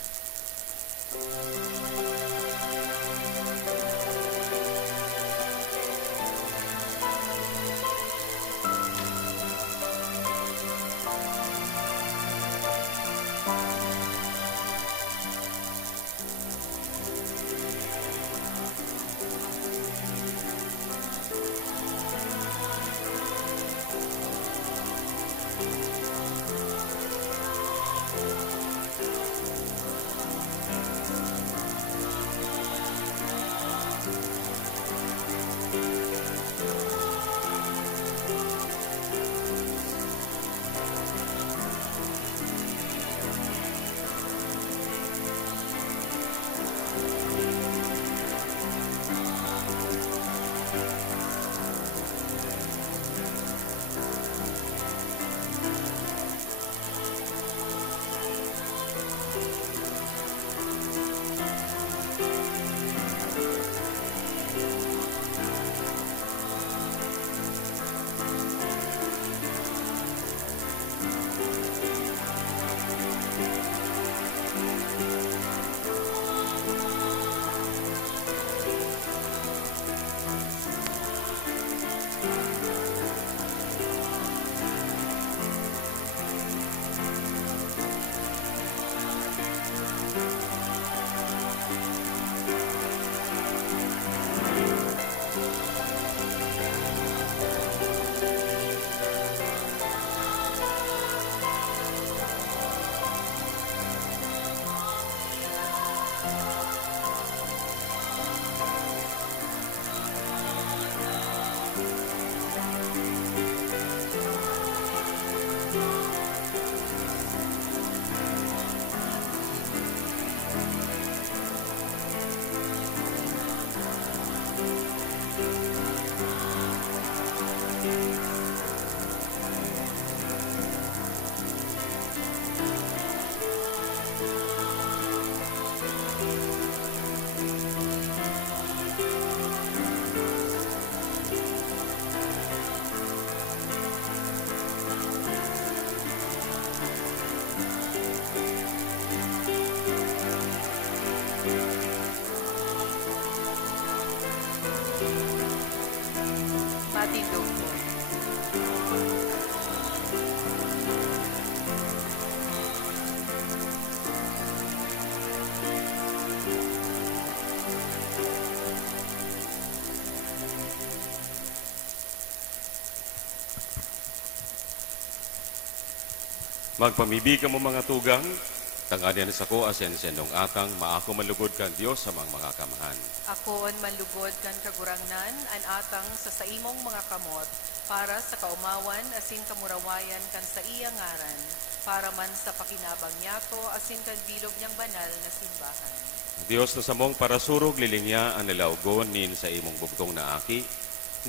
Natindog po. Magpamibig ka mo mga tugang, tanganian sa ko asensyendong atang, maako manlugod kan Dios sa mga kamahan. Akoon manlugod kan kagurangnan, an atang sa saimong mga kamot, para sa kaumawan, asin kamurawayan kan sa iya ngaran, para man sa pakinabang yato, asin kan bilog niyang banal na simbahan. Dios na samong parasurog lilingya ang nilaugon nin sa imong bugtong na aki,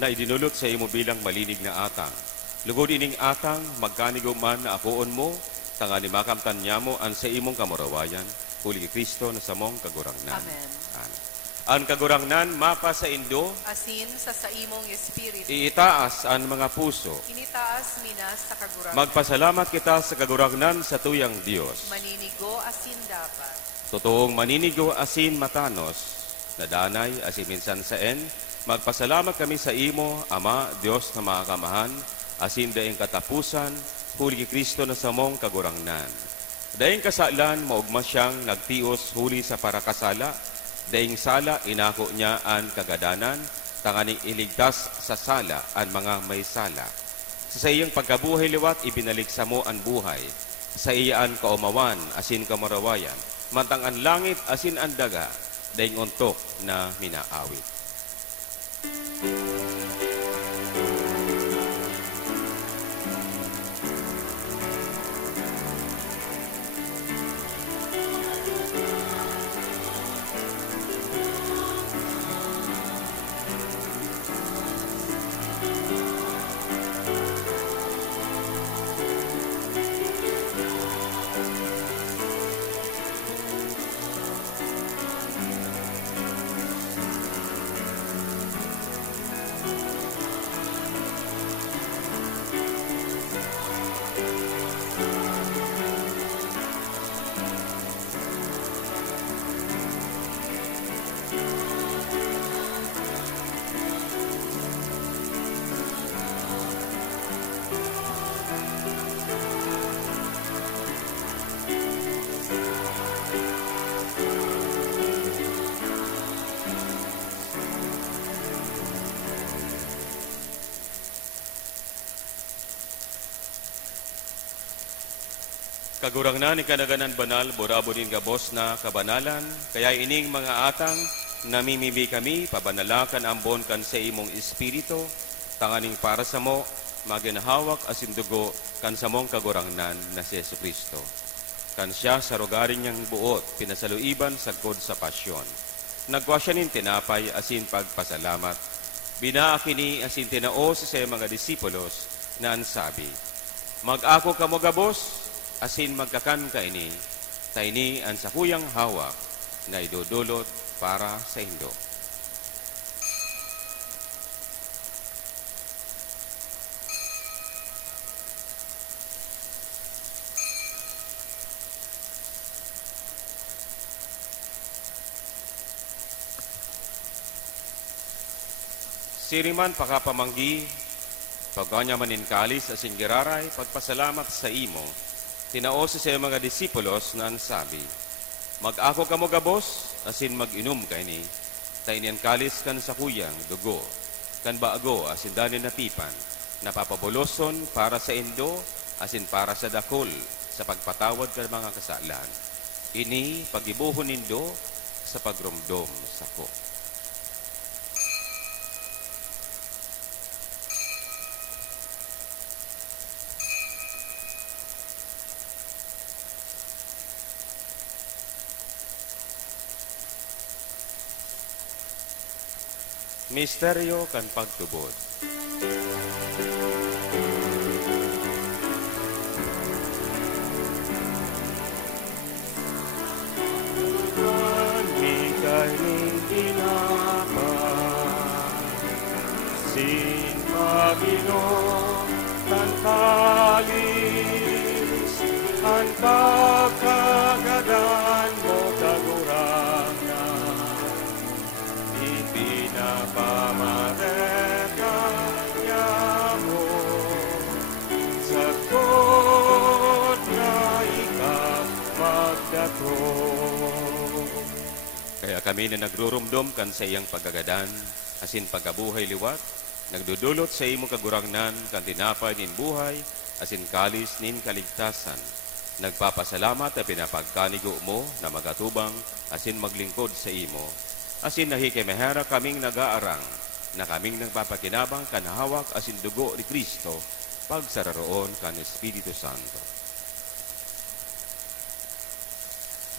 na idinulot sa imo bilang malinig na atang. Lugod ining atang, magkanigo man na akoon mo, tangani makamtan niya mo ang sa imong kamurawayan, huli Kristo na samong kagurangnan. Amen. Ang kagurangnan mapa sa indo, Asin sa saimong espiritu, iitaas ang mga puso. initaas minas sa kagurangnan. Magpasalamat kita sa kagurangnan sa tuyang Dios. Maninigo asin dapat. Totoong maninigo asin matanos, nadanay asin minsan saen, magpasalamat kami sa imo, Ama, Dios na makakamahan, asin daing katapusan, huli Kristo na samong kagurangnan. Daing kasalan, maugma siyang nagtios huli sa parakasala, daing sala, inako niya ang kagadanan, tanganing iligtas sa sala ang mga may sala. Sa iyang pagkabuhay liwat, ibinalik sa mo ang buhay. Sa iyaan kaumawan, asin kamarawayan, mantang ang langit, asin ang daga, daing untok na minaawit. Kagurangnan ni kanaganan banal, borabo din gabos na kabanalan, kaya ining mga atang, namimibi kami, pabanalakan ambon kan sa imong espiritu, tanganing para sa mo, maginahawak asin dugo kan sa mong kagurangnan na si Jesucristo. Kan siya sa rogaring niyang buot, pinasaluiban sa god sa pasyon. Nagwa siya nin tinapay asin pagpasalamat. Binaakini asin tinaos sa mga disipulos na ansabi, mag-ako kamo gabos, asin magkakan ka ini, taini ang sakuyang hawak na idudulot para sa indo. Siriman pakapamanggi, pagkanya manin kalis asin giraray, pagpasalamat sa imo, tinaos sa mga disipulos na ansabi, mag-ako kamo gabos, asin mag-inom kaini, tainian kalis kan sa kuyang dugo, kan baago asin danin na tipan, napapabuloson para sa indo, asin para sa dakol, sa pagpatawad kan mga kasalan. Ini pagibuhon nindo sa pagrumdom sa ko. Misteryo kan pagtubod. Mikay ning tinapay, sin Panginoon tan kalis, ang pagkagadan mo kagurangnan, ipinapamareka niya kami na nagrurumdum kan sa iyang paggagadan, asin pagkabuhay liwat, nagdudulot sa imong kagurangnan kan tinapay nin buhay, asin kalis nin kaligtasan. Nagpapasalamat na pinapagkanigo mo na magatubang, asin maglingkod sa imo. Asin nahikimahera kaming nag-aarang, na kaming nagpapakinabang kan hawak asin dugo ni Kristo, pagsararoon kan Espiritu Santo.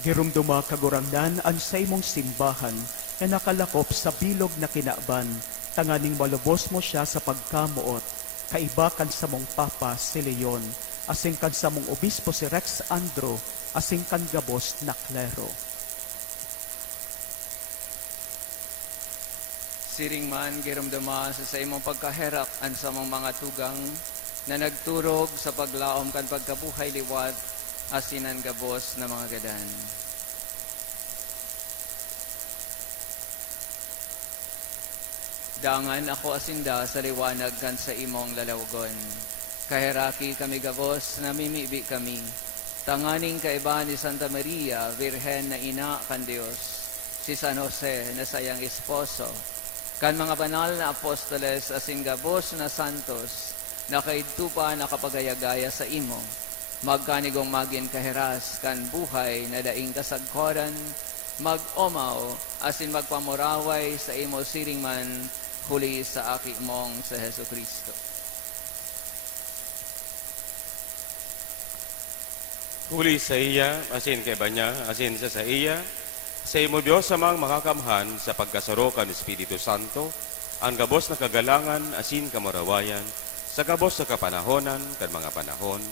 Girumduma kagurangnan an sa imong simbahan na nakalakop sa bilog na kinaban, tanganing malubos mo siya sa pagkamuot, kaiba kan sa mong Papa si Leon, asing kan sa mong Obispo si Rex Andrew, asing kan gabos na klero. Siring man girumduma sa imong pagkaherak an sa mong mga tugang na nagturog sa paglaom kan pagkabuhay liwat, asinan gabos na mga gadan. Dangan ako asinda sa liwanag kan sa imong lalawagon. Kahiraki kami gabos, namimibi kami. Tanganing kaiba ni Santa Maria, Virhen na ina kan Dios, si San Jose na sayang esposo, kan mga banal na apostoles asing gabos na santos, na kaidtupa nakapagayagaya sa imo, magkanigong magin kahiras kan buhay na daing kasagkoran, mag-omaw asin magpamuraway sa imo siring man huli sa aki mong sa Heso Kristo. Huli sa iya, asin kay banya, asin sa iya, sa imo Diyos amang makakamhan sa pagkasaro kan Espiritu Santo, ang gabos na kagalangan, asin kamarawayan, sa gabos na kapanahonan, kan mga panahon.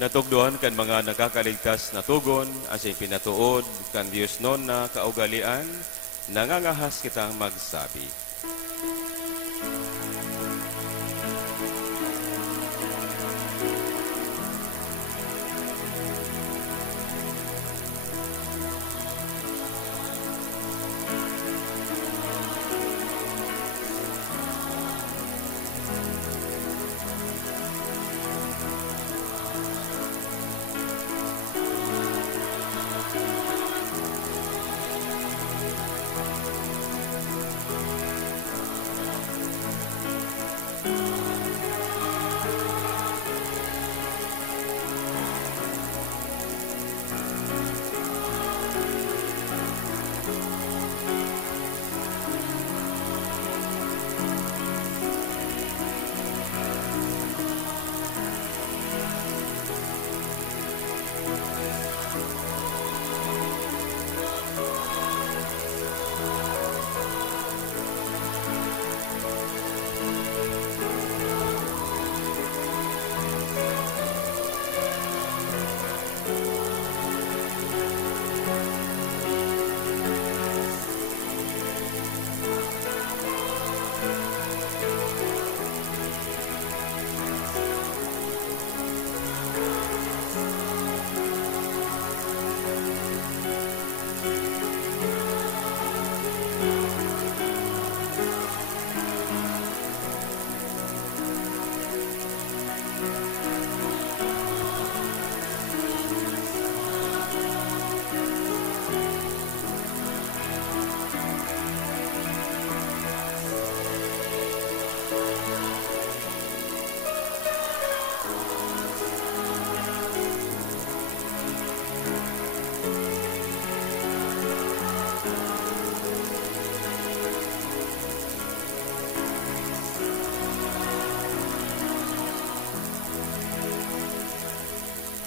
Natugduhan kan mga nakakaligtas na tugon, asing pinatuod kan Diyos non na kaugalian, nangangahas kitang magsabi.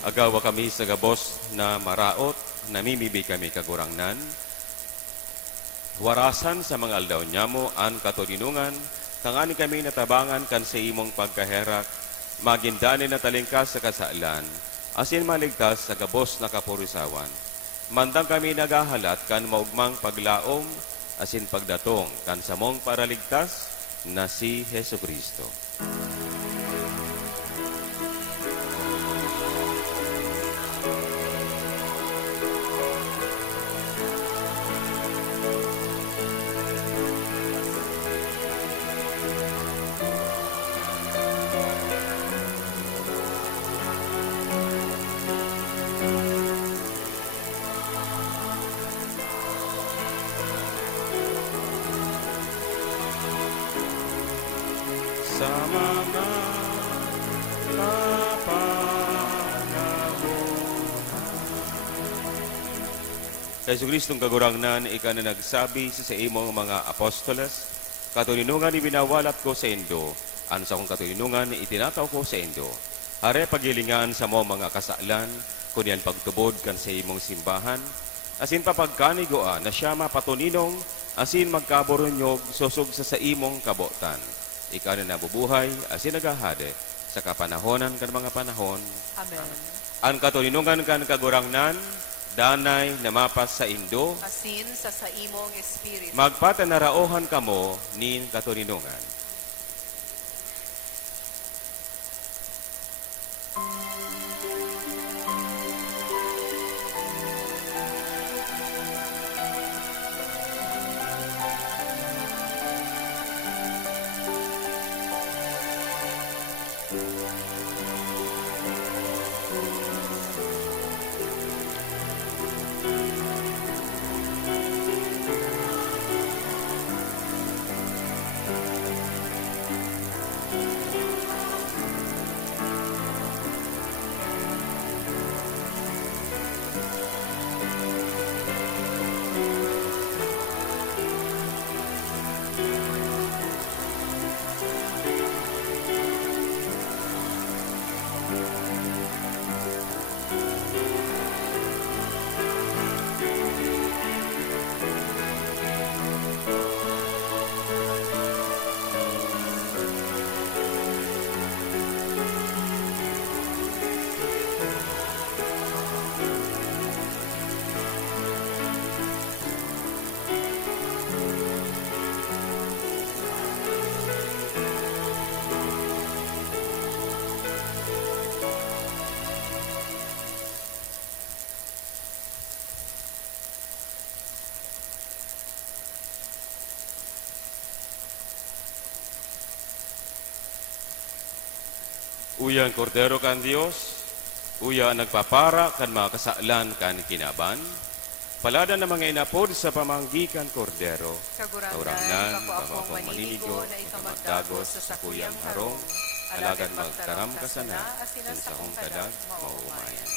Agawa kami sa gabos na maraot, namimibi kami kagurangnan. Warasan sa mga aldaw nyamo an katuninungan, tangani kami natabangan kan sa imong pagkaherak, magindani na talingkas sa kasaalan, asin maligtas sa gabos na kapurisawan. Mandang kami nagahalat kan maugmang paglaom, asin pagdatong kan samong paraligtas na si Hesu Kristo. Sa mga Hesu Kristong kagurangnan, ika na nagsabi sa imong mga apostoles, katulinungan ibinawalat ko sa indo, ano sa kong katulinungan itinataw ko sa indo. Hare pagilingan sa mo mga kasalan, kunyan pagtubod kan sa imong simbahan, asin papagkanigoa na siya mapatuninong, asin magkaboronyog susog sa imong kabotan. Ika na nabubuhay, asin nagahade, sa kapanahonan kan mga panahon. Amen. Ang katulinungan kan kagurangnan, danay na mapas sa indo, Asin sa imong espiritu. magpatanaraohan kamo nin katulinungan. Uya ang kordero kan Dios, uya ang nagpapara kan mga kasaalan kan kinaban, palada na mga inapod sa pamanggikan kordero, Kagurangnan, ako akong maninigo na ikamagdagos sa sakuyang harong, alagan magtaram kasana, sa kong kadag mauumayan.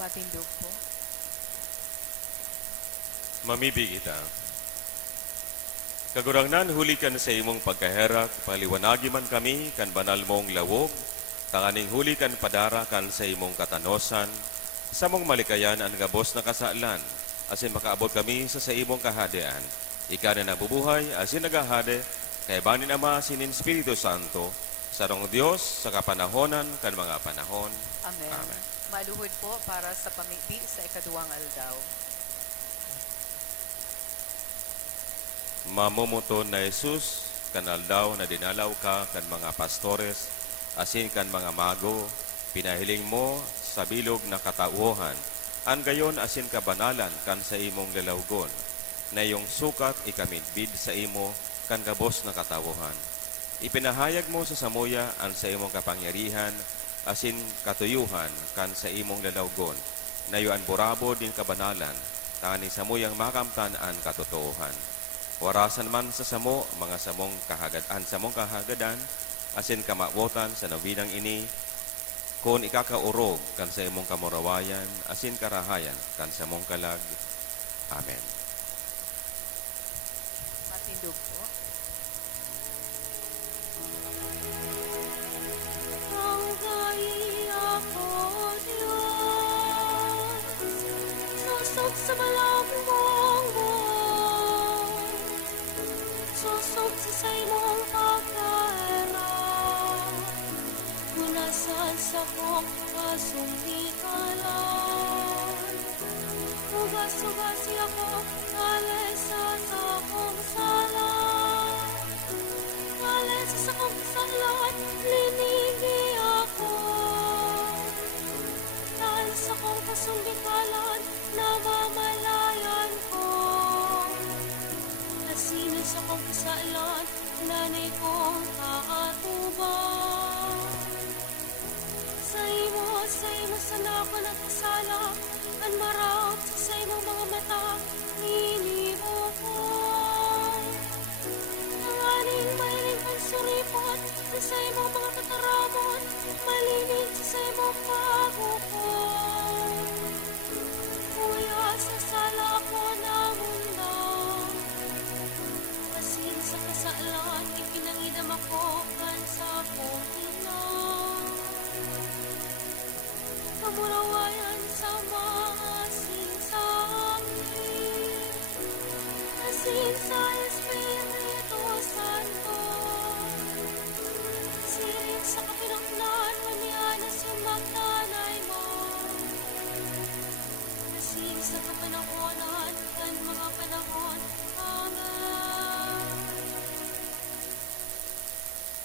Matindog po. Mamibig ita. Kagurangnan huli kan sa imong pagkaherak, paliwanagi man kami kan banal mong lawog, tanganing huli kan padara kan sa imong katanosan, sa mong malikayan ang gabos na kasalan, asin makaabot kami sa imong kahadian. Ika na nabubuhay, asin nagahade, kay banin Ama, sinin Espiritu Santo, sarong Diyos sa kapanahonan kan mga panahon. Amen. Amen. Maluhod po para sa pamigbi sa ikaduwang aldaw. Mamumuton na Jesus, kanal daw na dinalaw ka kan mga pastores, asin kan mga mago, pinahiling mo sa bilog na katauhan, an gayon asin kabanalan kan sa imong lalawgon, na iyong sukat ikamidbid sa imo kan gabos na katauhan. Ipinahayag mo sa samuya an sa imong kapangyarihan, asin katuyuhan kan sa imong lalawgon, na iyo an burabo din kabanalan, tani samuyang makamtan an katotohan. Warasan man sa samo, mga samong kahagadan, asin kamawotan sa nabinang ini, kung ikakaurog kan sa imong kamurawayan, asin karahayan kan sa mong kalag. Amen. Matindog po. Susok sa malabong buwan, susok sa saymong pagkaharap, munasan sa kong kasumikalan. Ugas-ugas ako, alis sa akong salat, alis sa akong salat, linigi ako. Dahil sa kong kasumikalan, namamalayan ko. Nasinin sa kong kasalan, nanay kong kaatuban. Sa imo sana ako nagkasala, ang marap sa imo mga mata, ninibo ko. Ang aning mahiling kong suripot, sa imo mga kataramon, malinig sa imo pagukon. Kuya, sa sala ko na mundang, asin sa kasalan, ipinangidam ako kan sa kong inang. Kamurawayan sa mga sinsangin, asin sa Espiritu Santo, siring sa kapinaknan, manianas yung magtanay mo, asin sa kapanahonan, kan mga panahon, Amen.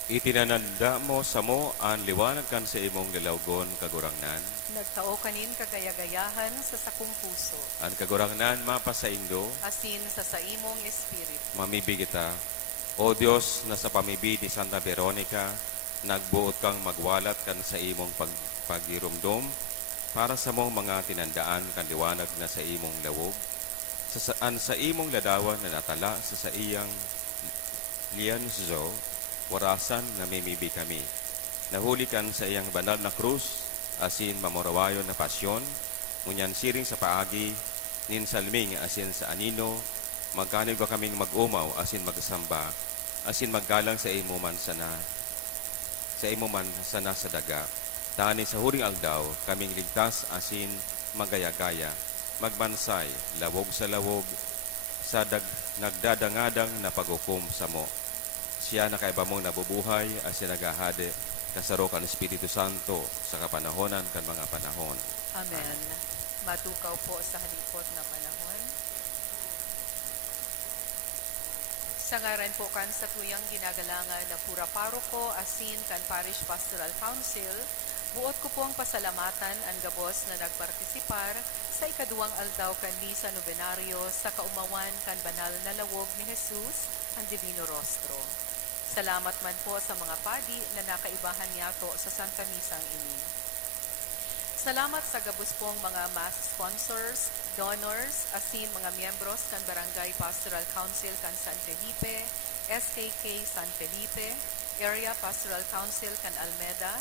Itinananda mo sa mo ang liwanag kan sa imong lalawgon kagurangnan. Nagtao kanin kagayagayahan sa sakong puso, Ang kagurangnan mapasaindo, asin sa imong espiritu. mamibig kita. O Diyos, na sa pamibig ni Santa Veronica, nagbuot kang magwalat kan sa imong pagirumdom para sa mong mga tinandaan kan liwanag na sa imong lawog. Sa imong ladawan na natala sa iyang lianzo, warasan namimibi kami. Nahuli kan sa iyang banal na krus, asin mamurawayon na pasyon, ngunyan siring sa paagi, nin salming asin sa anino, magkanig ba kaming mag-umaw asin magsamba, asin maggalang sa imo man sana sa daga. Tani sa huring aldaw, kaming ligtas asin magayagaya, magbansay, lawog sa lawog, sa nagdadangadang na paghukom sa mo. Siya na kaiba mong nabubuhay asin nagahade, kasaro kan Espiritu Santo sa kapanahonan kan mga panahon. Amen. Matukaw po sa halipot na panahon. Sa ngaran po kan sa tuyang ginagalangan na pura paroko, asin kan Parish Pastoral Council, buot ko po ang pasalamatan ang gabos na nagpartisipar sa ikaduwang aldaw kan Misa Novenario sa kaumawan kan banal na lawog ni Jesus, ang Divino Rostro. Salamat man po sa mga padi na nakaibahan niyato sa Santa Misang ini. Salamat sa gabos pong mga mass sponsors, donors, asin mga miyembros kan Barangay Pastoral Council kan San Felipe, SKK San Felipe, Area Pastoral Council kan Almeda,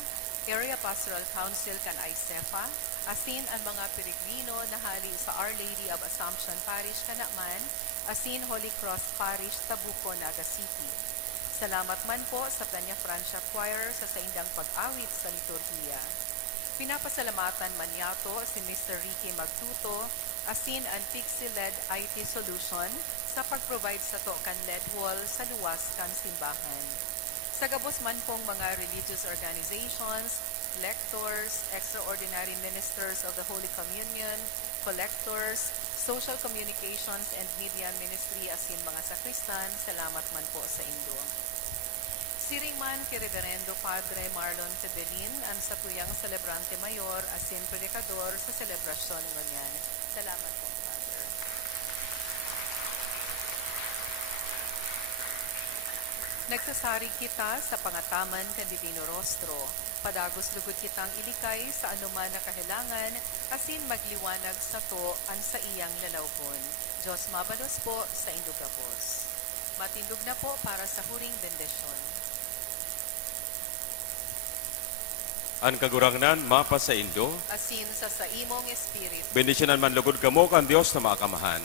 Area Pastoral Council kan ICEFA, asin ang mga peregrino na hali sa Our Lady of Assumption Parish Kanaman, asin Holy Cross Parish, Tabuco, Naga City. Salamat man po sa Peña Francia Choir sa saindang pag-awit sa liturhiya. Pinapasalamatan man yato si Mr. Ricky Magtuto, asin ang Pixie LED IT Solution sa pag-provide sa to kan LED wall sa luwas kan simbahan. Sa gabos man pong mga religious organizations, lectors, extraordinary ministers of the Holy Communion, collectors, social communications and media ministry asin mga sakristan, salamat man po sa indo. Siring man kay Reverendo Padre Marlon Tebelin ang satuyang celebrante mayor asin predikador sa selebrasyon ngunyan. Salamat po, Father. Nagtasari kita sa pangataman kan Divino Rostro. Padagos lugod kitang ilikay sa anuman na kahilangan, asin magliwanag sa to an sa iyang lalawgon. Diyos mabalos po sa indugapos. Matindog na po para sa huring bendisyon. Ang kagurangnan, mapa sa Indo, Asin sa imong espiritu. bendisyonan man lugod kamo kan Dios na makamahan,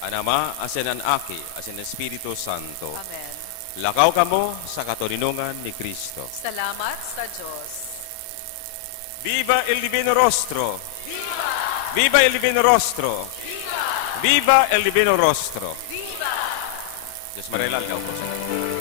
ang Ama, asin ang Aki, asin ang Espiritu Santo. Amen. Lakaw kamo sa katuninungan ni Kristo. Salamat sa Diyos. Viva el Divino Rostro! Viva! Viva el Divino Rostro! Viva! Viva el Divino Rostro! Viva! Diyos marelal daw po sa